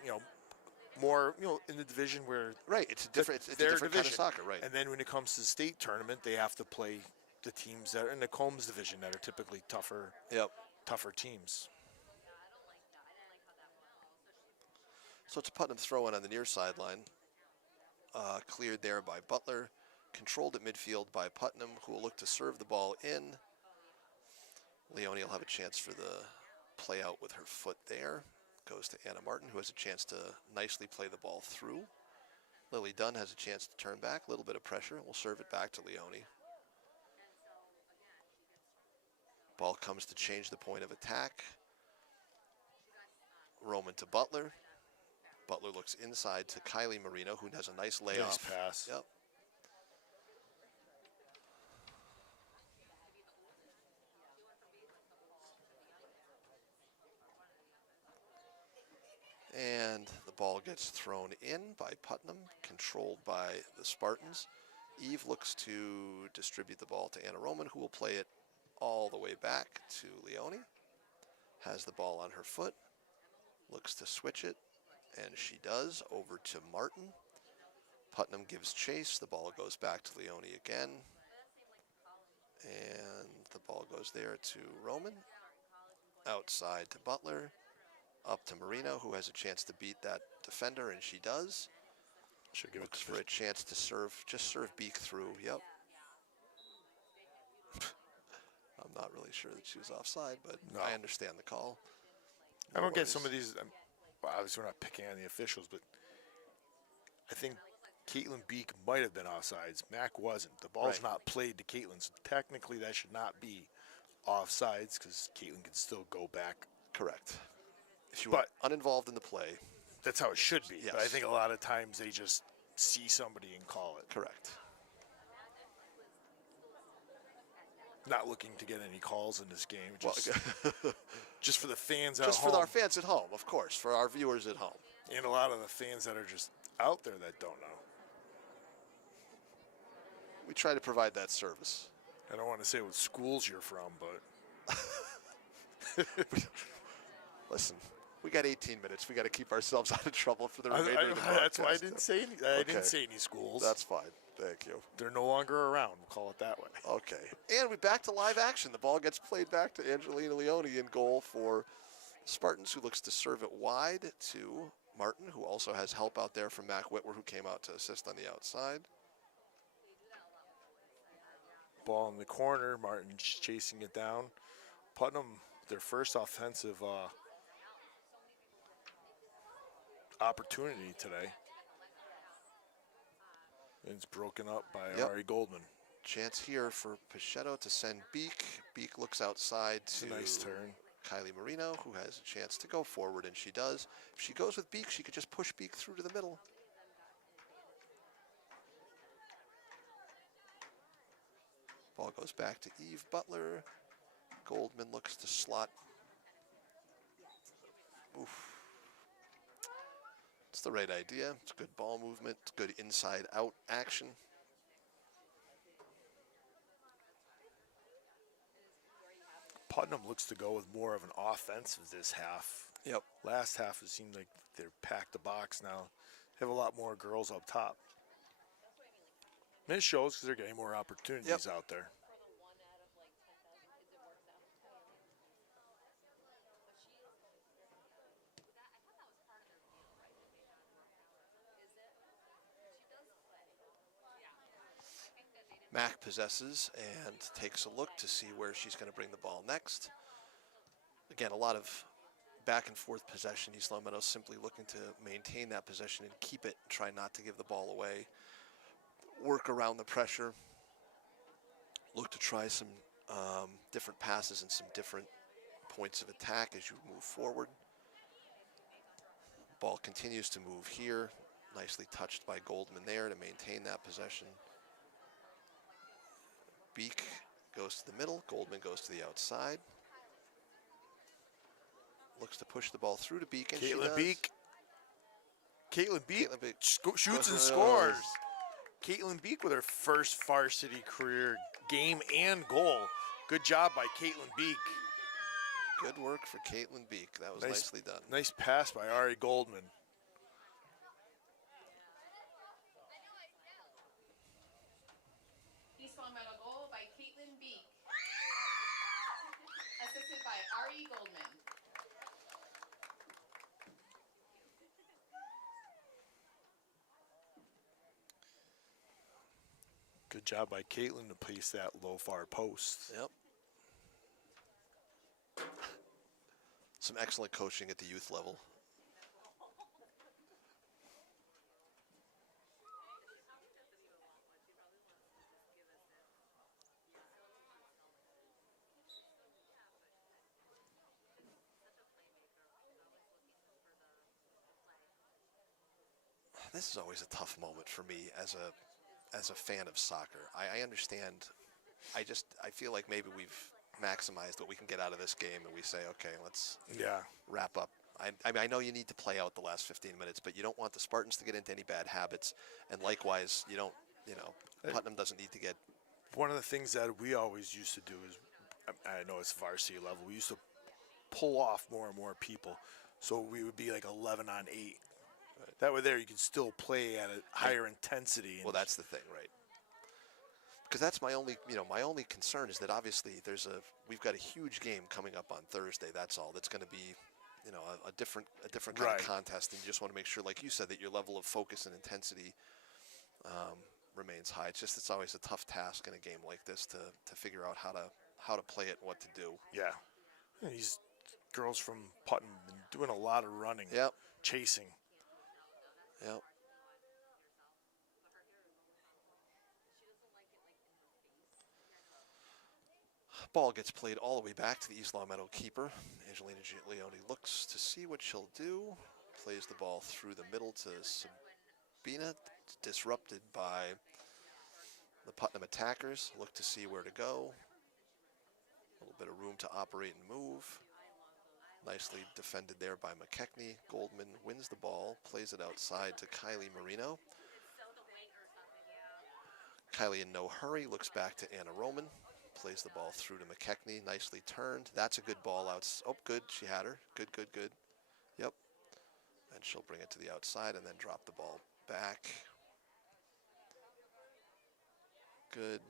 more in the division where right. It's a different. It's a different kind of soccer, right? And then when it comes to the state tournament, they have to play the teams that are in the Combs division that are typically tougher. Yep. Tougher teams. So it's a Putnam throw-in on the near sideline. Cleared there by Butler. Controlled at midfield by Putnam, who will look to serve the ball in. Leone will have a chance for the play out with her foot there. Goes to Anna Martin, who has a chance to nicely play the ball through. Lily Dunn has a chance to turn back. A little bit of pressure. We'll serve it back to Leone. Ball comes to change the point of attack. Roman to Butler. Butler looks inside to Kylie Marino, who has a nice layoff. Nice pass. Yep. And the ball gets thrown in by Putnam, controlled by the Spartans. Eve looks to distribute the ball to Anna Roman, who will play it all the way back to Leone. Has the ball on her foot, looks to switch it, and she does, over to Martin. Putnam gives chase, the ball goes back to Leone again. And the ball goes there to Roman. Outside to Butler. Up to Marino, who has a chance to beat that defender, and she does. Should give Looks it for a chance to serve Beek through. Yep. I'm not really sure that she was offside, but No. I understand the call. I don't get worries. some of these. Well, obviously, we're not picking on the officials, but I think Caitlin Beek might have been offsides. Mac wasn't. The ball's Right. not played to Caitlin, so technically that should not be offsides because Caitlin can still go back. Correct. If you were uninvolved in the play. That's how it should be. Yes. But I think a lot of times they just see somebody and call it. Correct. Not looking to get any calls in this game. Well, Just for the fans at Just home. for our fans at home, of course, for our viewers at home. And a lot of the fans that are just out there that don't know. We try to provide that service. I don't want to say what schools you're from, but Listen, we got 18 minutes. We got to keep ourselves out of trouble for the remainder of the that's why I broadcast. didn't say any. I didn't say any schools. That's fine. Thank you. They're no longer around. We'll call it that way. Okay. And we're back to live action. The ball gets played back to Angelina Leone in goal for Spartans, who looks to serve it wide to Martin, who also has help out there from Mac Whitwer, who came out to assist on the outside. Ball in the corner. Martin's chasing it down. Putnam, their first offensive opportunity today. And it's broken up by Ari Goldman. Chance here for Pichetto to send Beek. Beek looks outside to Nice turn. Kylie Marino, who has a chance to go forward, and she does. If she goes with Beek, she could just push Beek through to the middle. Ball goes back to Eve Butler. Goldman looks to slot. Oof. It's the right idea. It's good ball movement. It's good inside-out action. Putnam looks to go with more of an offensive this half. Yep. Last half, it seemed like they're packed the box now. They have a lot more girls up top. And it shows because they're getting more opportunities out there. Mac possesses and takes a look to see where she's going to bring the ball next. Again, a lot of back and forth possession. East Long Meadow simply looking to maintain that possession and keep it, try not to give the ball away. Work around the pressure. Look to try some different passes and some different points of attack as you move forward. Ball continues to move here. Nicely touched by Goldman there to maintain that possession. Beek goes to the middle. Goldman goes to the outside. Looks to push the ball through to Beek, and Caitlin Beek. Caitlin Beek shoots and scores. Caitlin Beek with her first varsity career game and goal. Good job by Caitlin Beek. Good work for Caitlin Beek. That was nicely done. Nice pass by Ari Goldman. East Long Meadow goal by Caitlin Beek. Assisted by Ari Goldman. Good job by Caitlin to place that low far post. Yep. Some excellent coaching at the youth level. This is always a tough moment for me as a fan of soccer. I understand. I feel like maybe we've maximized what we can get out of this game, and we say, okay, let's wrap up. I mean, I know you need to play out the last 15 minutes, but you don't want the Spartans to get into any bad habits, and likewise, Putnam doesn't need to get. One of the things that we always used to do is, I know it's varsity level, we used to pull off more and more people, so we would be like 11 on 8. That way there you can still play at a higher intensity. Well, that's the thing, right? Because that's my only concern is that obviously we've got a huge game coming up on Thursday. That's all. That's going to be, a different kind of contest, and you just want to make sure, like you said, that your level of focus and intensity remains high. It's always a tough task in a game like this to figure out how to play it and what to do. Yeah, these girls from Putnam been doing a lot of running, chasing. Yep. Ball gets played all the way back to the East Long Meadow keeper. Angelina Leone looks to see what she'll do. Plays the ball through the middle to Sabina. Disrupted by the Putnam attackers. Look to see where to go. A little bit of room to operate and move. Nicely defended there by McKechnie. Goldman wins the ball, plays it outside to Kylie Marino. Kylie in no hurry, looks back to Anna Roman. Plays the ball through to McKechnie, nicely turned. That's a good ball out. Oh, good, she had her. Good, good, good. Yep. And she'll bring it to the outside and then drop the ball back. Good.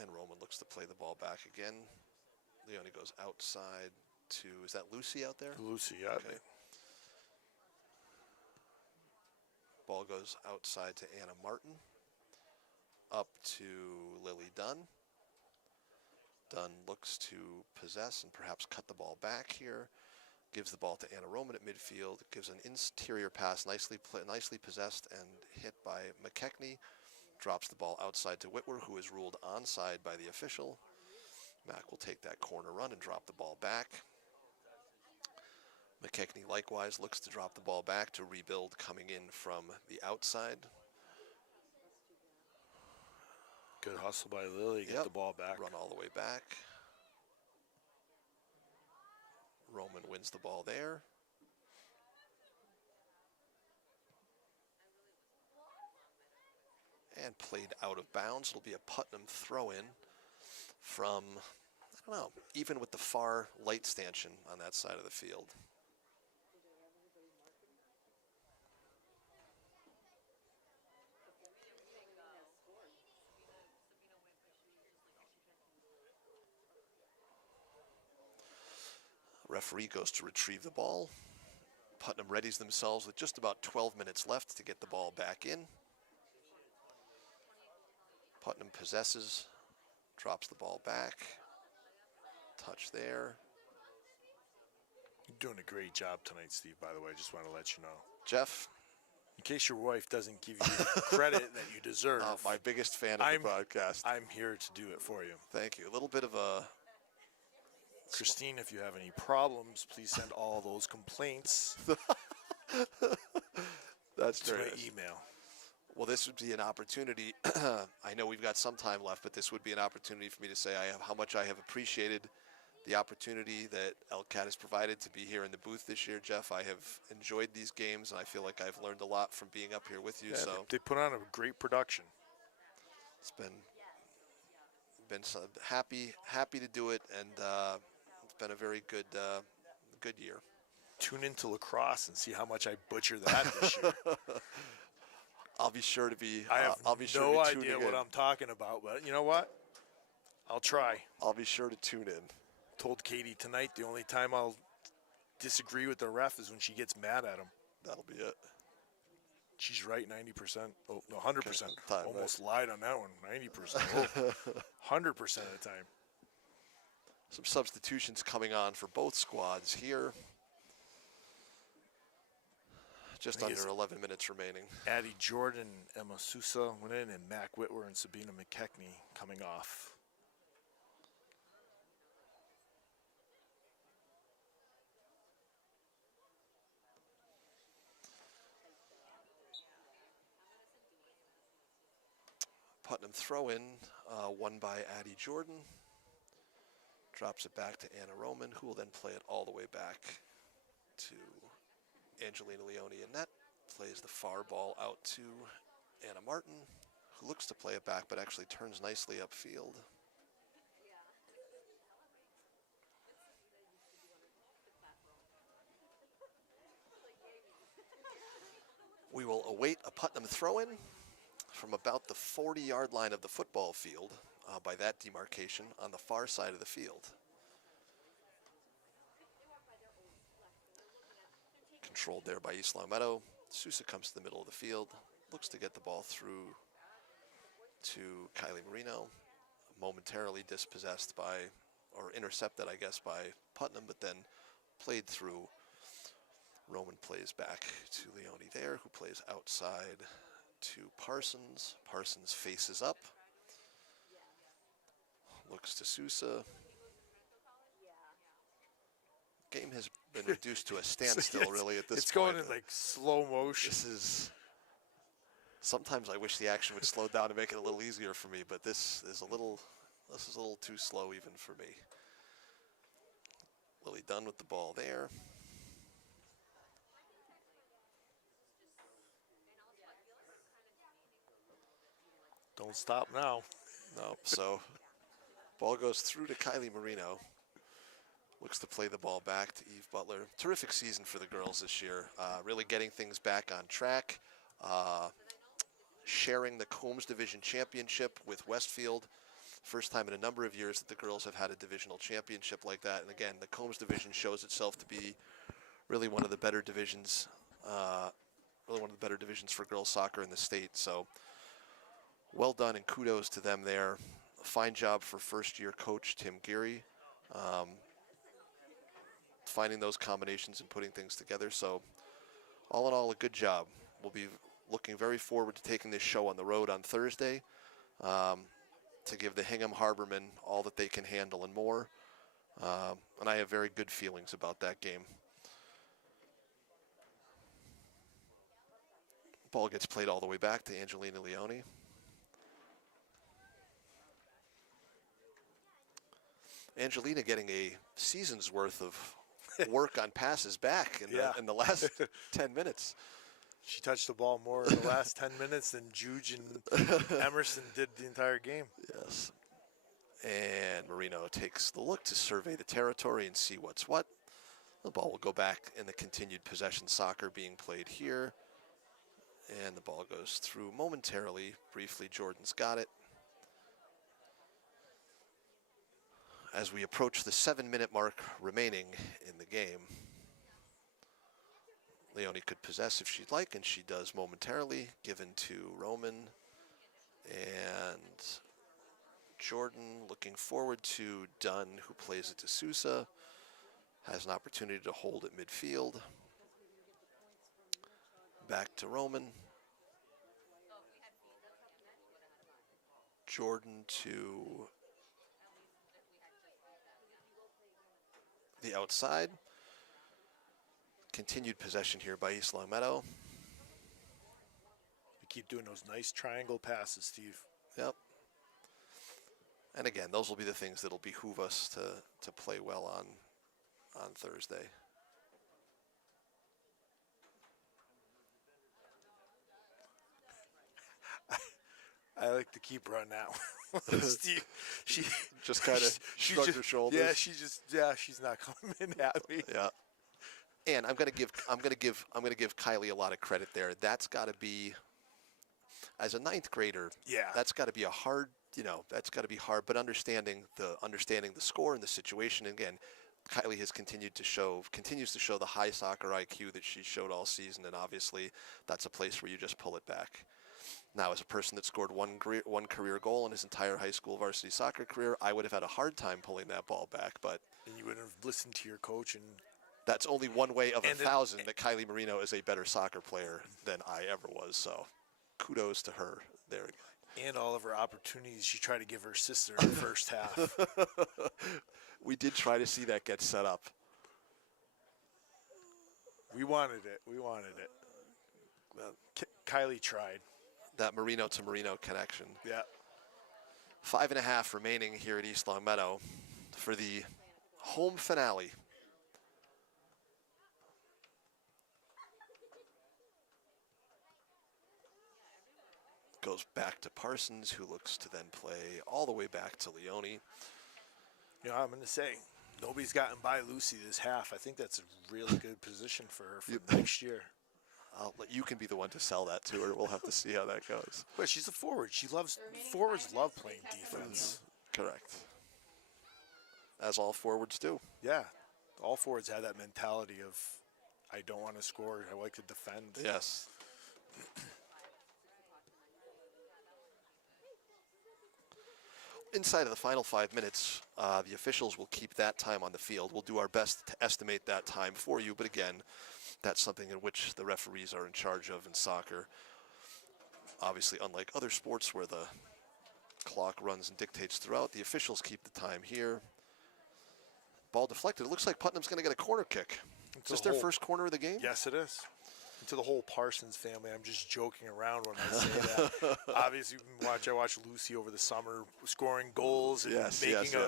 And Roman looks to play the ball back again. Leone goes outside to, is that Lucy out there? Lucy, yeah. Okay. Ball goes outside to Anna Martin. Up to Lily Dunn. Dunn looks to possess and perhaps cut the ball back here. Gives the ball to Anna Roman at midfield. Gives an interior pass, nicely possessed and hit by McKechnie. Drops the ball outside to Whitwer, who is ruled onside by the official. Mack will take that corner run and drop the ball back. McKechnie likewise looks to drop the ball back to rebuild coming in from the outside. Good hustle by Lily, get the ball back. Run all the way back. Roman wins the ball there. And played out of bounds. It'll be a Putnam throw-in from, I don't know, even with the far light stanchion on that side of the field. Referee goes to retrieve the ball. Putnam readies themselves with just about 12 minutes left to get the ball back in. Putnam possesses, drops the ball back. Touch there. You're doing a great job tonight, Steve, by the way. Just want to let you know. Jeff. In case your wife doesn't give you the credit that you deserve. My biggest fan of the broadcast. I'm here to do it for you. Thank you. A little bit of a... Christine, if you have any problems, please send all those complaints That's to my nice. email. Well, this would be an opportunity. I know we've got some time left, but this would be an opportunity for me to say how much I have appreciated the opportunity that LCAT has provided to be here in the booth this year, Jeff. I have enjoyed these games, and I feel like I've learned a lot from being up here with you. Yeah, so they put on a great production. It's been so happy to do it, and it's been a very good year. Tune into lacrosse and see how much I butcher that this year. I'll be sure to be. I have I'll be sure no to be idea tuning what in. I'm talking about, but you know what? I'll try. I'll be sure to tune in. Told Katie tonight the only time I'll disagree with the ref is when she gets mad at him. That'll be it. She's right 90%. Oh, no, 100%. Time, Almost lied on that one. 90%. Oh, 100% of the time. Some substitutions coming on for both squads here. Just under 11 minutes remaining. Addie Jordan, Emma Sousa went in, and Mac Whitwer and Sabina McKechnie coming off. Putnam throw-in, won by Addie Jordan. Drops it back to Anna Roman, who will then play it all the way back to Angelina Leone in net. Plays the far ball out to Anna Martin, who looks to play it back, but actually turns nicely upfield. We will await a Putnam throw-in from about the 40-yard line of the football field by that demarcation on the far side of the field. Controlled there by East Longmeadow. Sousa comes to the middle of the field, looks to get the ball through to Kylie Marino, momentarily dispossessed by, or intercepted, I guess, by Putnam, but then played through. Roman plays back to Leone there, who plays outside to Parsons. Parsons faces up, looks to Sousa. Game has been reduced to a standstill, really, at this point. It's going in like slow motion. This is. Sometimes I wish the action would slow down to make it a little easier for me, but this is a little too slow even for me. Lily Dunn with the ball there. Don't stop now. Nope. So ball goes through to Kylie Marino. Looks to play the ball back to Eve Butler. Terrific season for the girls this year. Really getting things back on track. Sharing the Combs Division Championship with Westfield. First time in a number of years that the girls have had a divisional championship like that. And again, the Combs Division shows itself to be really one of the better divisions, for girls soccer in the state. So well done and kudos to them there. A fine job for first-year coach Tim Geary, finding those combinations and putting things together. So all in all, a good job. We'll be looking very forward to taking this show on the road on Thursday to give the Hingham Harbormen all that they can handle and more. And I have very good feelings about that game. Ball gets played all the way back to Angelina Leone. Angelina getting a season's worth of work on passes back in the last 10 minutes. She touched the ball more in the last 10 minutes than Juge and Emerson did the entire game. Yes. And Marino takes the look to survey the territory and see what's what. The ball will go back in the continued possession soccer being played here. And the ball goes through momentarily. Briefly, Jordan's got it. As we approach the 7-minute mark remaining in the game, Leone could possess if she'd like, and she does momentarily, given to Roman. And Jordan looking forward to Dunn, who plays it to Sousa. Has an opportunity to hold at midfield. Back to Roman. Jordan to the outside. Continued possession here by East Longmeadow. We keep doing those nice triangle passes, Steve. Yep. And again, those will be the things that'll behoove us to play well on Thursday. I like the keeper on that one. Steve, she just kind of shrugged her shoulders. Yeah, she's not coming at me. Yeah. And I'm gonna give Kylie a lot of credit there. That's got to be, as a 9th grader. Yeah. That's got to be a hard. That's got to be hard. But understanding the score and the situation. And again, Kylie continues to show the high soccer IQ that she showed all season. And obviously, that's a place where you just pull it back. Now, as a person that scored one career goal in his entire high school varsity soccer career, I would have had a hard time pulling that ball back. But and you would have listened to your coach, and that's only one way of 1,000 that Kylie Marino is a better soccer player than I ever was. So, kudos to her there. And all of her opportunities she tried to give her sister in the first half. We did try to see that get set up. We wanted it. Kylie tried. That Marino to Marino connection. Yeah. 5.5 remaining here at East Longmeadow for the home finale. Goes back to Parsons, who looks to then play all the way back to Leone. You know, I'm going to say, nobody's gotten by Lucy this half. I think that's a really good position for her for next year. You can be the one to sell that to her. We'll have to see how that goes. But she's a forward. Forwards love playing defense. Correct. As all forwards do. Yeah. All forwards have that mentality of, I don't want to score. I like to defend. Yes. Inside of the final 5 minutes, the officials will keep that time on the field. We'll do our best to estimate that time for you. But again, that's something in which the referees are in charge of in soccer. Obviously, unlike other sports where the clock runs and dictates throughout, the officials keep the time here. Ball deflected. It looks like Putnam's going to get a corner kick. Is this their first corner of the game? Yes, it is. To the whole Parsons family, I'm just joking around when I say that. Obviously, I watched Lucy over the summer scoring goals and making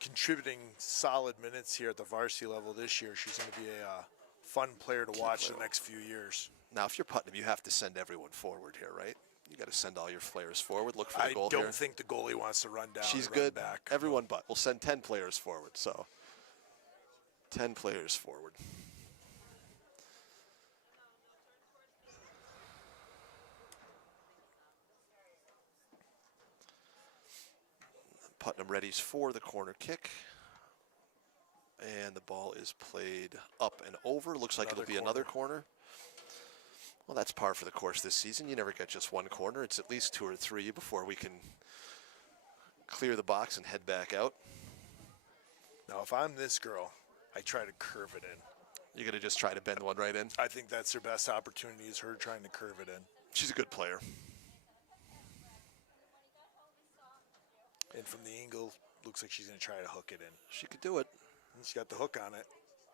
contributing solid minutes here at the varsity level this year. She's going to be a fun player to watch the next few years. Now, if you're Putnam, you have to send everyone forward here, right? You got to send all your players forward. Look for the goal I here. don't think the goalie wants to run down. She's and run good. Back. Everyone but. We'll send 10 players forward. So 10 players forward. Putnam readies for the corner kick. And the ball is played up and over. Looks like it'll be another corner. Well, that's par for the course this season. You never get just one corner. It's at least 2 or 3 before we can clear the box and head back out. Now, if I'm this girl, I try to curve it in. You're going to just try to bend one right in? I think that's her best opportunity, is her trying to curve it in. She's a good player. And from the angle, looks like she's going to try to hook it in. She could do it. And she got the hook on it.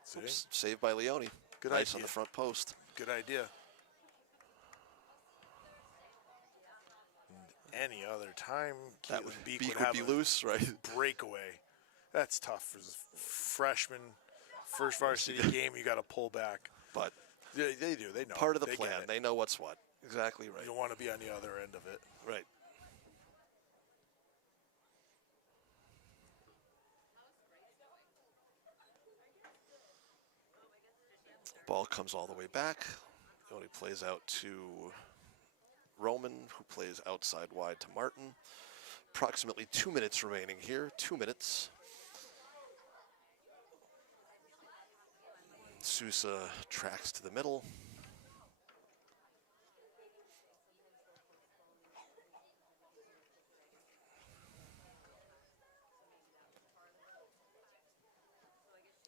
See? Oops, saved by Leone. Good nice idea. On the front post. Good idea. And any other time, That would, Beak Beak would would be loose, right? Breakaway. That's tough for the freshman. First varsity game, you got to pull back. But they do. They know. part of the They plan. get it. They know what's what. Exactly right. You don't want to be on the other end of it. Right. Ball comes all the way back. Leone plays out to Roman, who plays outside wide to Martin. Approximately 2 minutes remaining here. 2 minutes. Sousa tracks to the middle.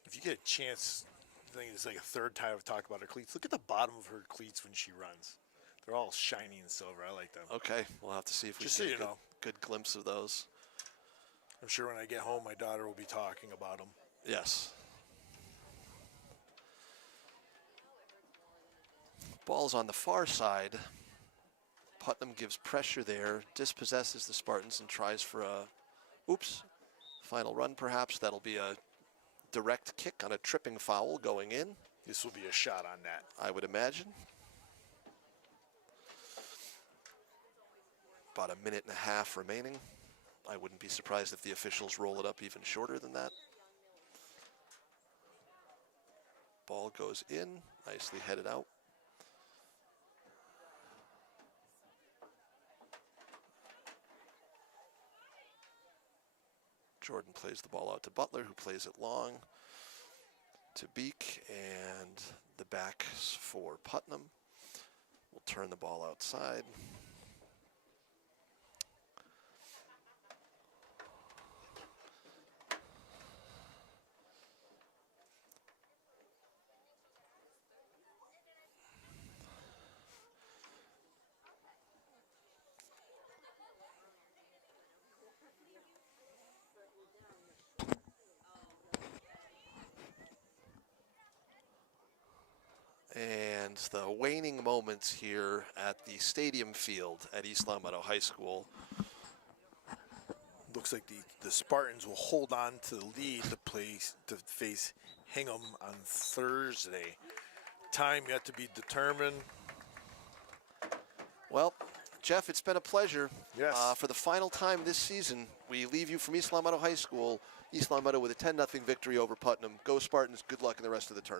If you get a chance, I think it's like a third time I've talked about her cleats. Look at the bottom of her cleats when she runs. They're all shiny and silver. I like them. Okay, we'll have to see if we Just can so get you a know. good glimpse of those. I'm sure when I get home, my daughter will be talking about them. Yes. Ball's on the far side. Putnam gives pressure there, dispossesses the Spartans and tries for a, final run perhaps. That'll be a direct kick on a tripping foul going in. This will be a shot on that. I would imagine. About a minute and a half remaining. I wouldn't be surprised if the officials roll it up even shorter than that. Ball goes in, nicely headed out. Jordan plays the ball out to Butler, who plays it long to Beak, and the backs for Putnam. We'll turn the ball outside. And the waning moments here at the stadium field at East Long Meadow High School. Looks like the Spartans will hold on to the lead to face Hingham on Thursday. Time yet to be determined. Well, Jeff, it's been a pleasure. Yes. For the final time this season, we leave you from East Long Meadow High School. East Long Meadow with a 10-0 victory over Putnam. Go Spartans. Good luck in the rest of the tournament.